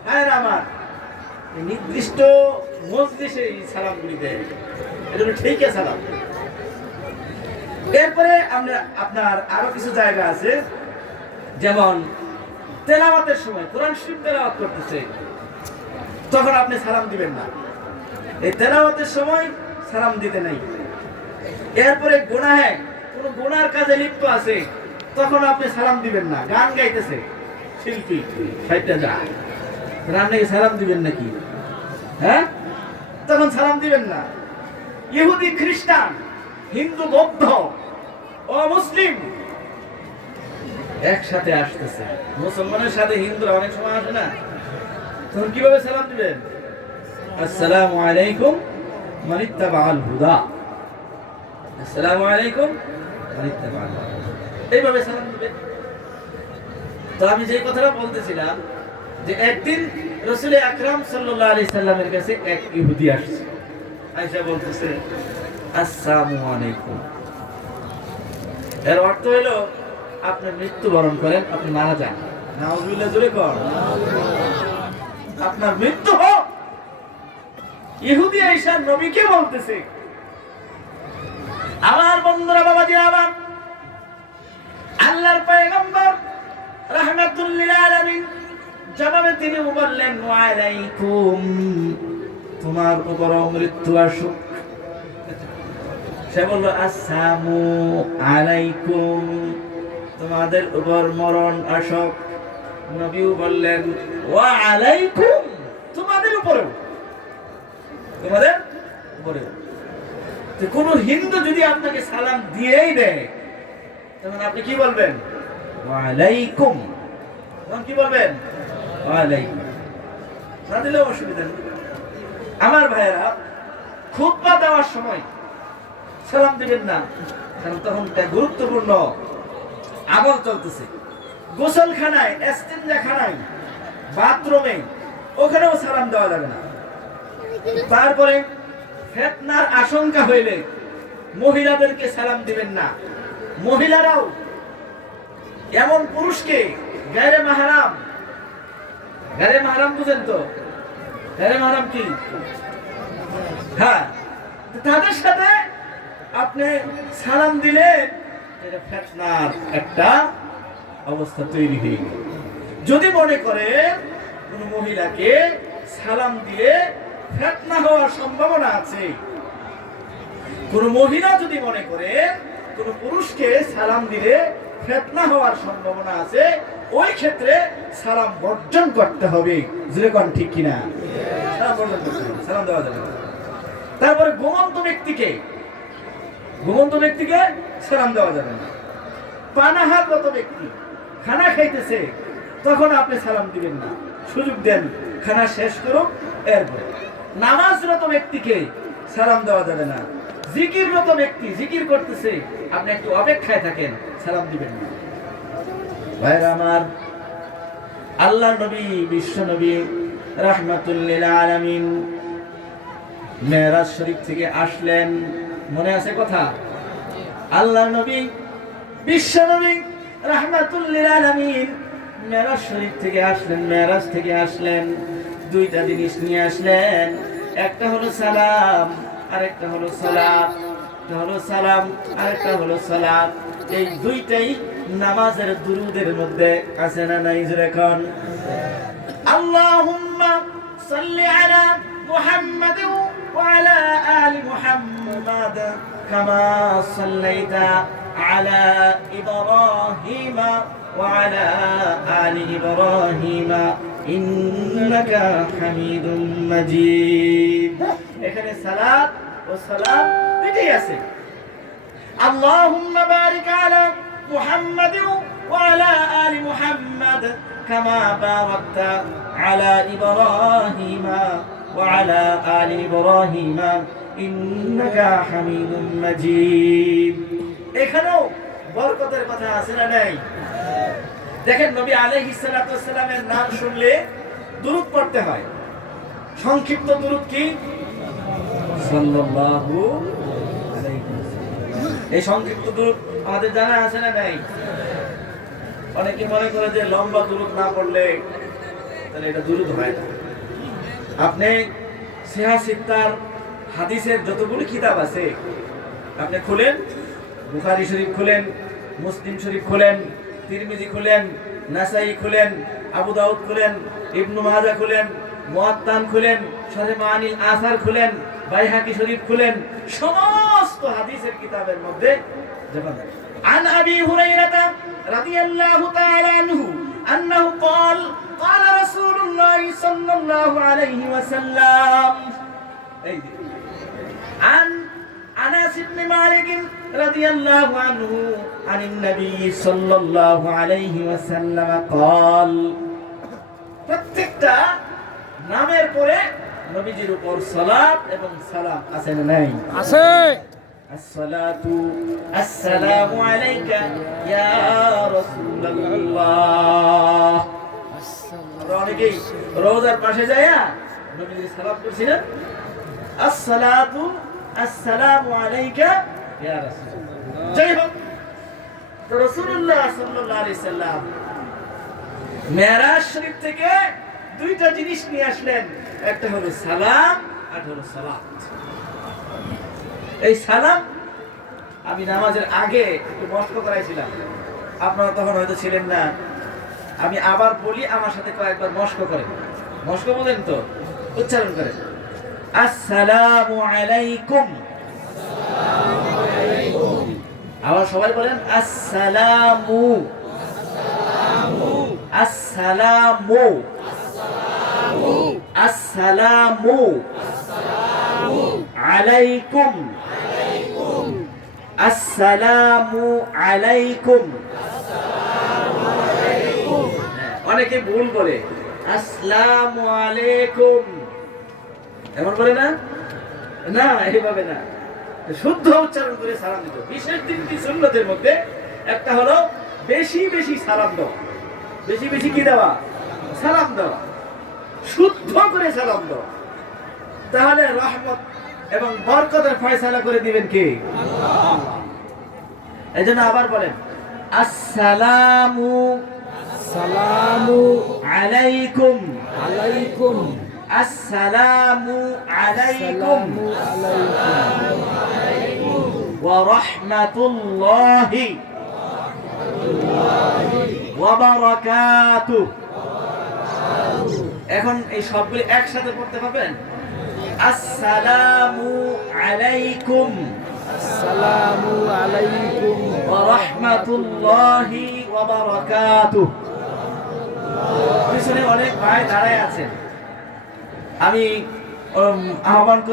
হ্যাঁ আমার নির্দিষ্ট মজলিসে সালামগুলি দেয়, এটা হলো ঠিক সালাম। এরপরে আমরা আপনার আরো কিছু জায়গা আছে, যেমন তেলাওয়াতের সময় কোরআন শরীফ তেলাওয়াত করতেছে, তখন আপনি সালাম দিবেন না। এই তেলাওয়াতের সময় সালাম দিতে নাই। এরপরে গুনাহে, কোন গুনার কাজে লিপ্ত আছে, তখন আপনি সালাম দিবেন না। গান গাইতেছে শিল্পী, সাইডটা যায়, আপনি সালাম দিবেন নাকি? হ্যাঁ, তখন সালাম দিবেন না। ইহুদি, খ্রিস্টান, হিন্দু, বৌদ্ধ ও মুসলিম একসাথে আসতেছে, মুসলমানের সাথে হিন্দুরা অনেক সময় আসে না, তখন কিভাবে সালাম দিবেন? আসসালামু আলাইকুম মান ইত্তাবাআল হুদা। আসসালামু আলাইকুম মান ইত্তাবাআল হুদা। এইভাবে সালাম দিবেন। তো আমি যে কথাটা বলতেছিলাম যে একদিন রাসূল আকরাম সাল্লাল্লাহু আলাইহি সাল্লামের কাছে এক ইহুদি আসছে, আয়েশা বলতেছে আসসালামু আলাইকুম। এর অর্থ হলো আপনি মৃত্যুবরণ করেন, আপনি মারা যান। নাউজুবিল্লাহ জোরে কর, আপনার মৃত্যু হোক। ইহুদি আয়েশা নবীকে বলতেছে। আমার বন্ধুরা, বাবাজি আমার, আল্লাহর পয়গম্বর রাহমাতুল লিল আলামিন জবাবে তিনি বললেন ওয়া আলাইকুম, তোমার উপর মৃত্যু আসুক। সে বলল আসসালামু আলাইকুম, তোমাদের উপর মরণ আসুক। নবীও বললেন ওয়া আলাইকুম, তোমাদের উপরেও, তোমাদের উপরেও। তো কোন হিন্দু যদি আপনাকে সালাম দিয়েই দেয় তখন আপনি কি বলবেন? ওয়া আলাইকুম। তখন কি বলবেন? ওয়া আলাইকুম। না দিলেও অসুবিধা নেই। আমার ভাইয়েরা, খুতবা দেওয়ার সময় সালাম দিবেন না, কারণ তখন একটা গুরুত্বপূর্ণ আমল চলতেছে। গোসলখানায়, ইস্তিনজাখানায়, বাথরুমে, ওখানেও সালাম দেওয়া যাবে না। তারপরে ফিতনার আশঙ্কা হইলে মহিলাদেরকে সালাম দিবেন না। মহিলারাও এমন পুরুষকে গায়রে মাহরাম, গায়রে মাহরাম বুঝেন তো? গায়রে মাহরাম কি? হ্যাঁ, তাদের সাথে আপনি সালাম দিলে এটা ফিতনার একটা অবস্থা তৈরি হয়ে গেল। যদি মনে করেন কোন মহিলাকে সালাম দিলে ফিতনা হওয়ার সম্ভাবনা আছে, কোন মহিলা যদি মনে করেন কোন পুরুষকে সালাম দিলে ফিতনা হওয়ার সম্ভাবনা আছে, ওই ক্ষেত্রে সালাম বর্জন করতে হবে। যেরকম ঠিক কিনা? সালাম বর্জন করতে হবে, সালাম দেওয়া যাবে না। তারপরে ঘুমন্ত ব্যক্তিকে সালাম দেওয়া যাবে না। পানাহাররত ব্যক্তি খানা খাইতেছে, তখন আপনি সালাম দিবেন না, সুযোগ দেন খানা শেষ করুন। এরপরে নামাজরত ব্যক্তিকে সালাম দেওয়া যাবে না। জিকিররত ব্যক্তি জিকির করতেছে, আপনি একটু অপেক্ষায় থাকেন, সালাম দিবেন না। ভাইরা আমার, আল্লাহ নবী, বিশ্ব নবী রাহমাতুল লিল আলামিন মেরাজ শরীফ থেকে আসলেন। মনে আছে কথা? আল্লাহ নবী, বিশ্ব নবী রাহমাতুল লিল আলামিন মেরাজ শরীফ থেকে আসলেন, মেরাজ থেকে আসলেন। দুইটা জিনিস নিয়ে আসলেন, একটা হলো সালাম, আরেকটা হলো সালাত। একটা হলো সালাম, আরেকটা হলো সালাত। এই দুইটাই নামাজের দুরুদের মধ্যে আছে না নাই? যেরকম আল্লাহুম্মা সাল্লি আলা মুহাম্মাদ ওয়া আলা আলি মুহাম্মাদ কামা সাল্লাইতা আলা ইব্রাহিম ওয়া আলা আলি ইব্রাহিম ইন্নাকা হামিদুম মাজিদ। এখানে সালাত ও সালাম দুইটাই আছে। আল্লাহুম্মা বারিক আলা মুহাম্মাদ ওয়া আলা আলি মুহাম্মাদ কামা বারাকতা আলা ইব্রাহিম ওয়া আলা আলি ইব্রাহিম ইন্নাকা হামিদুম মাজিদ। এখানেও বরকতের কথা আছে না নাই? দেখেন, নবী আলাইহিস সালাতু ওয়াস সালামের নাম শুনলে দুরূদ পড়তে হয়। সংক্ষিপ্ত দুরূদ কি? সাল্লাল্লাহু আলাইহি ওয়াসাল্লাম। এই সংক্ষিপ্ত দুরূদ আমাদের জানা আছে না নাই? অনেকে মনে করে যে লম্বা দুরূদ না পড়লে তাহলে এটা দুরূদ হয় না। আপনি সিহাহ সিত্তার হাদিসের যতগুলো কিতাব আছে আপনি খুলেন, বুখারী শরীফ খুলেন, মুসলিম শরীফ খুলেন, তিরমিজি খুলেন, নাসাই খুলেন, আবু দাউদ খুলেন, ইবনে মাজাহ খুলেন, মুয়াত্তান খুলেন, শরহ মাআনিল আসার খুলেন, বাইহাকি শরীফ খুলেন, সমস্ত হাদিসের কিতাবের মধ্যে যেমন আন আবি হুরায়রা রাদিয়াল্লাহু তাআলা আনহু আন্নাহু قال قال رسول الله صلى الله عليه وسلم এই আন আনাস ইবনে মালিক রাদিয়াল্লাহু আনহু আনিন নবী সাল্লাল্লাহু আলাইহি ওয়াসাল্লাম قال। প্রত্যেকটা নামের পরে নবীজির উপর সালাত এবং সালাম আছে না নাই? আছে। আসসালাতু আসসালামু আলাইকা ইয়া রাসূলুল্লাহ। আমরা অনেকেই রওজার পাশে যাইয়া নবীজির সালাত করছি না? আসসালাতু আসসালামু আলাইকা ইয়া রাসূলুল্লাহ। যাই হোক, তো রাসূলুল্লাহ সাল্লাল্লাহু আলাইহি সাল্লাম মেরাজ শরীফ থেকে দুইটা জিনিস নিয়ে আসলেন, একটা হলো সালাম আর হলো সালাত। এই সালাম আমি নামাজের আগে একটু মস্ক করাইছিলাম, আপনারা তখন হয়তো ছিলেন না। আমি আবার বলি, আমার সাথে কয়েকবার মস্ক করেন। মস্ক বলেন তো, উচ্চারণ করেন। আসসালামু আলাইকুম। আবার সবাই বলেন আসসালামু। আসসালামু আসসালামু আলাইকুম। আসসালামু আলাইকুম। অনেকে ভুল বলে আসসালামু আলাইকুম, এমন বলে না? না, এইভাবে না, শুদ্ধ উচ্চারণ করে সালাম দিত। বিশেষ তিনটি সুন্নতের মধ্যে একটা হলো বেশি বেশি সালাম দেওয়া। বেশি বেশি কি দেওয়া? সালাম দেওয়া, শুদ্ধ করে সালাম দেওয়া। তাহলে রহমত এবং বরকতের ফয়সালা করে দিবেন কে? আল্লাহ। এই জন্য আবার বলেন আসসালামু সালামু আলাইকুম। আলাইকুম। আসসালামু আলাইকুম ওয়া রাহমাতুল্লাহি ওয়া বারাকাতুহু। এখন এই সবগুলি একসাথে পড়তে পারবেন। আসসালামু আলাইকুম আসসালামু আলাইকুম ওয়া রাহমাতুল্লাহি ওয়া বারাকাতুহু। পিছনে অনেক ভাই দাঁড়ায় আছেন, আমি আহ্বান করব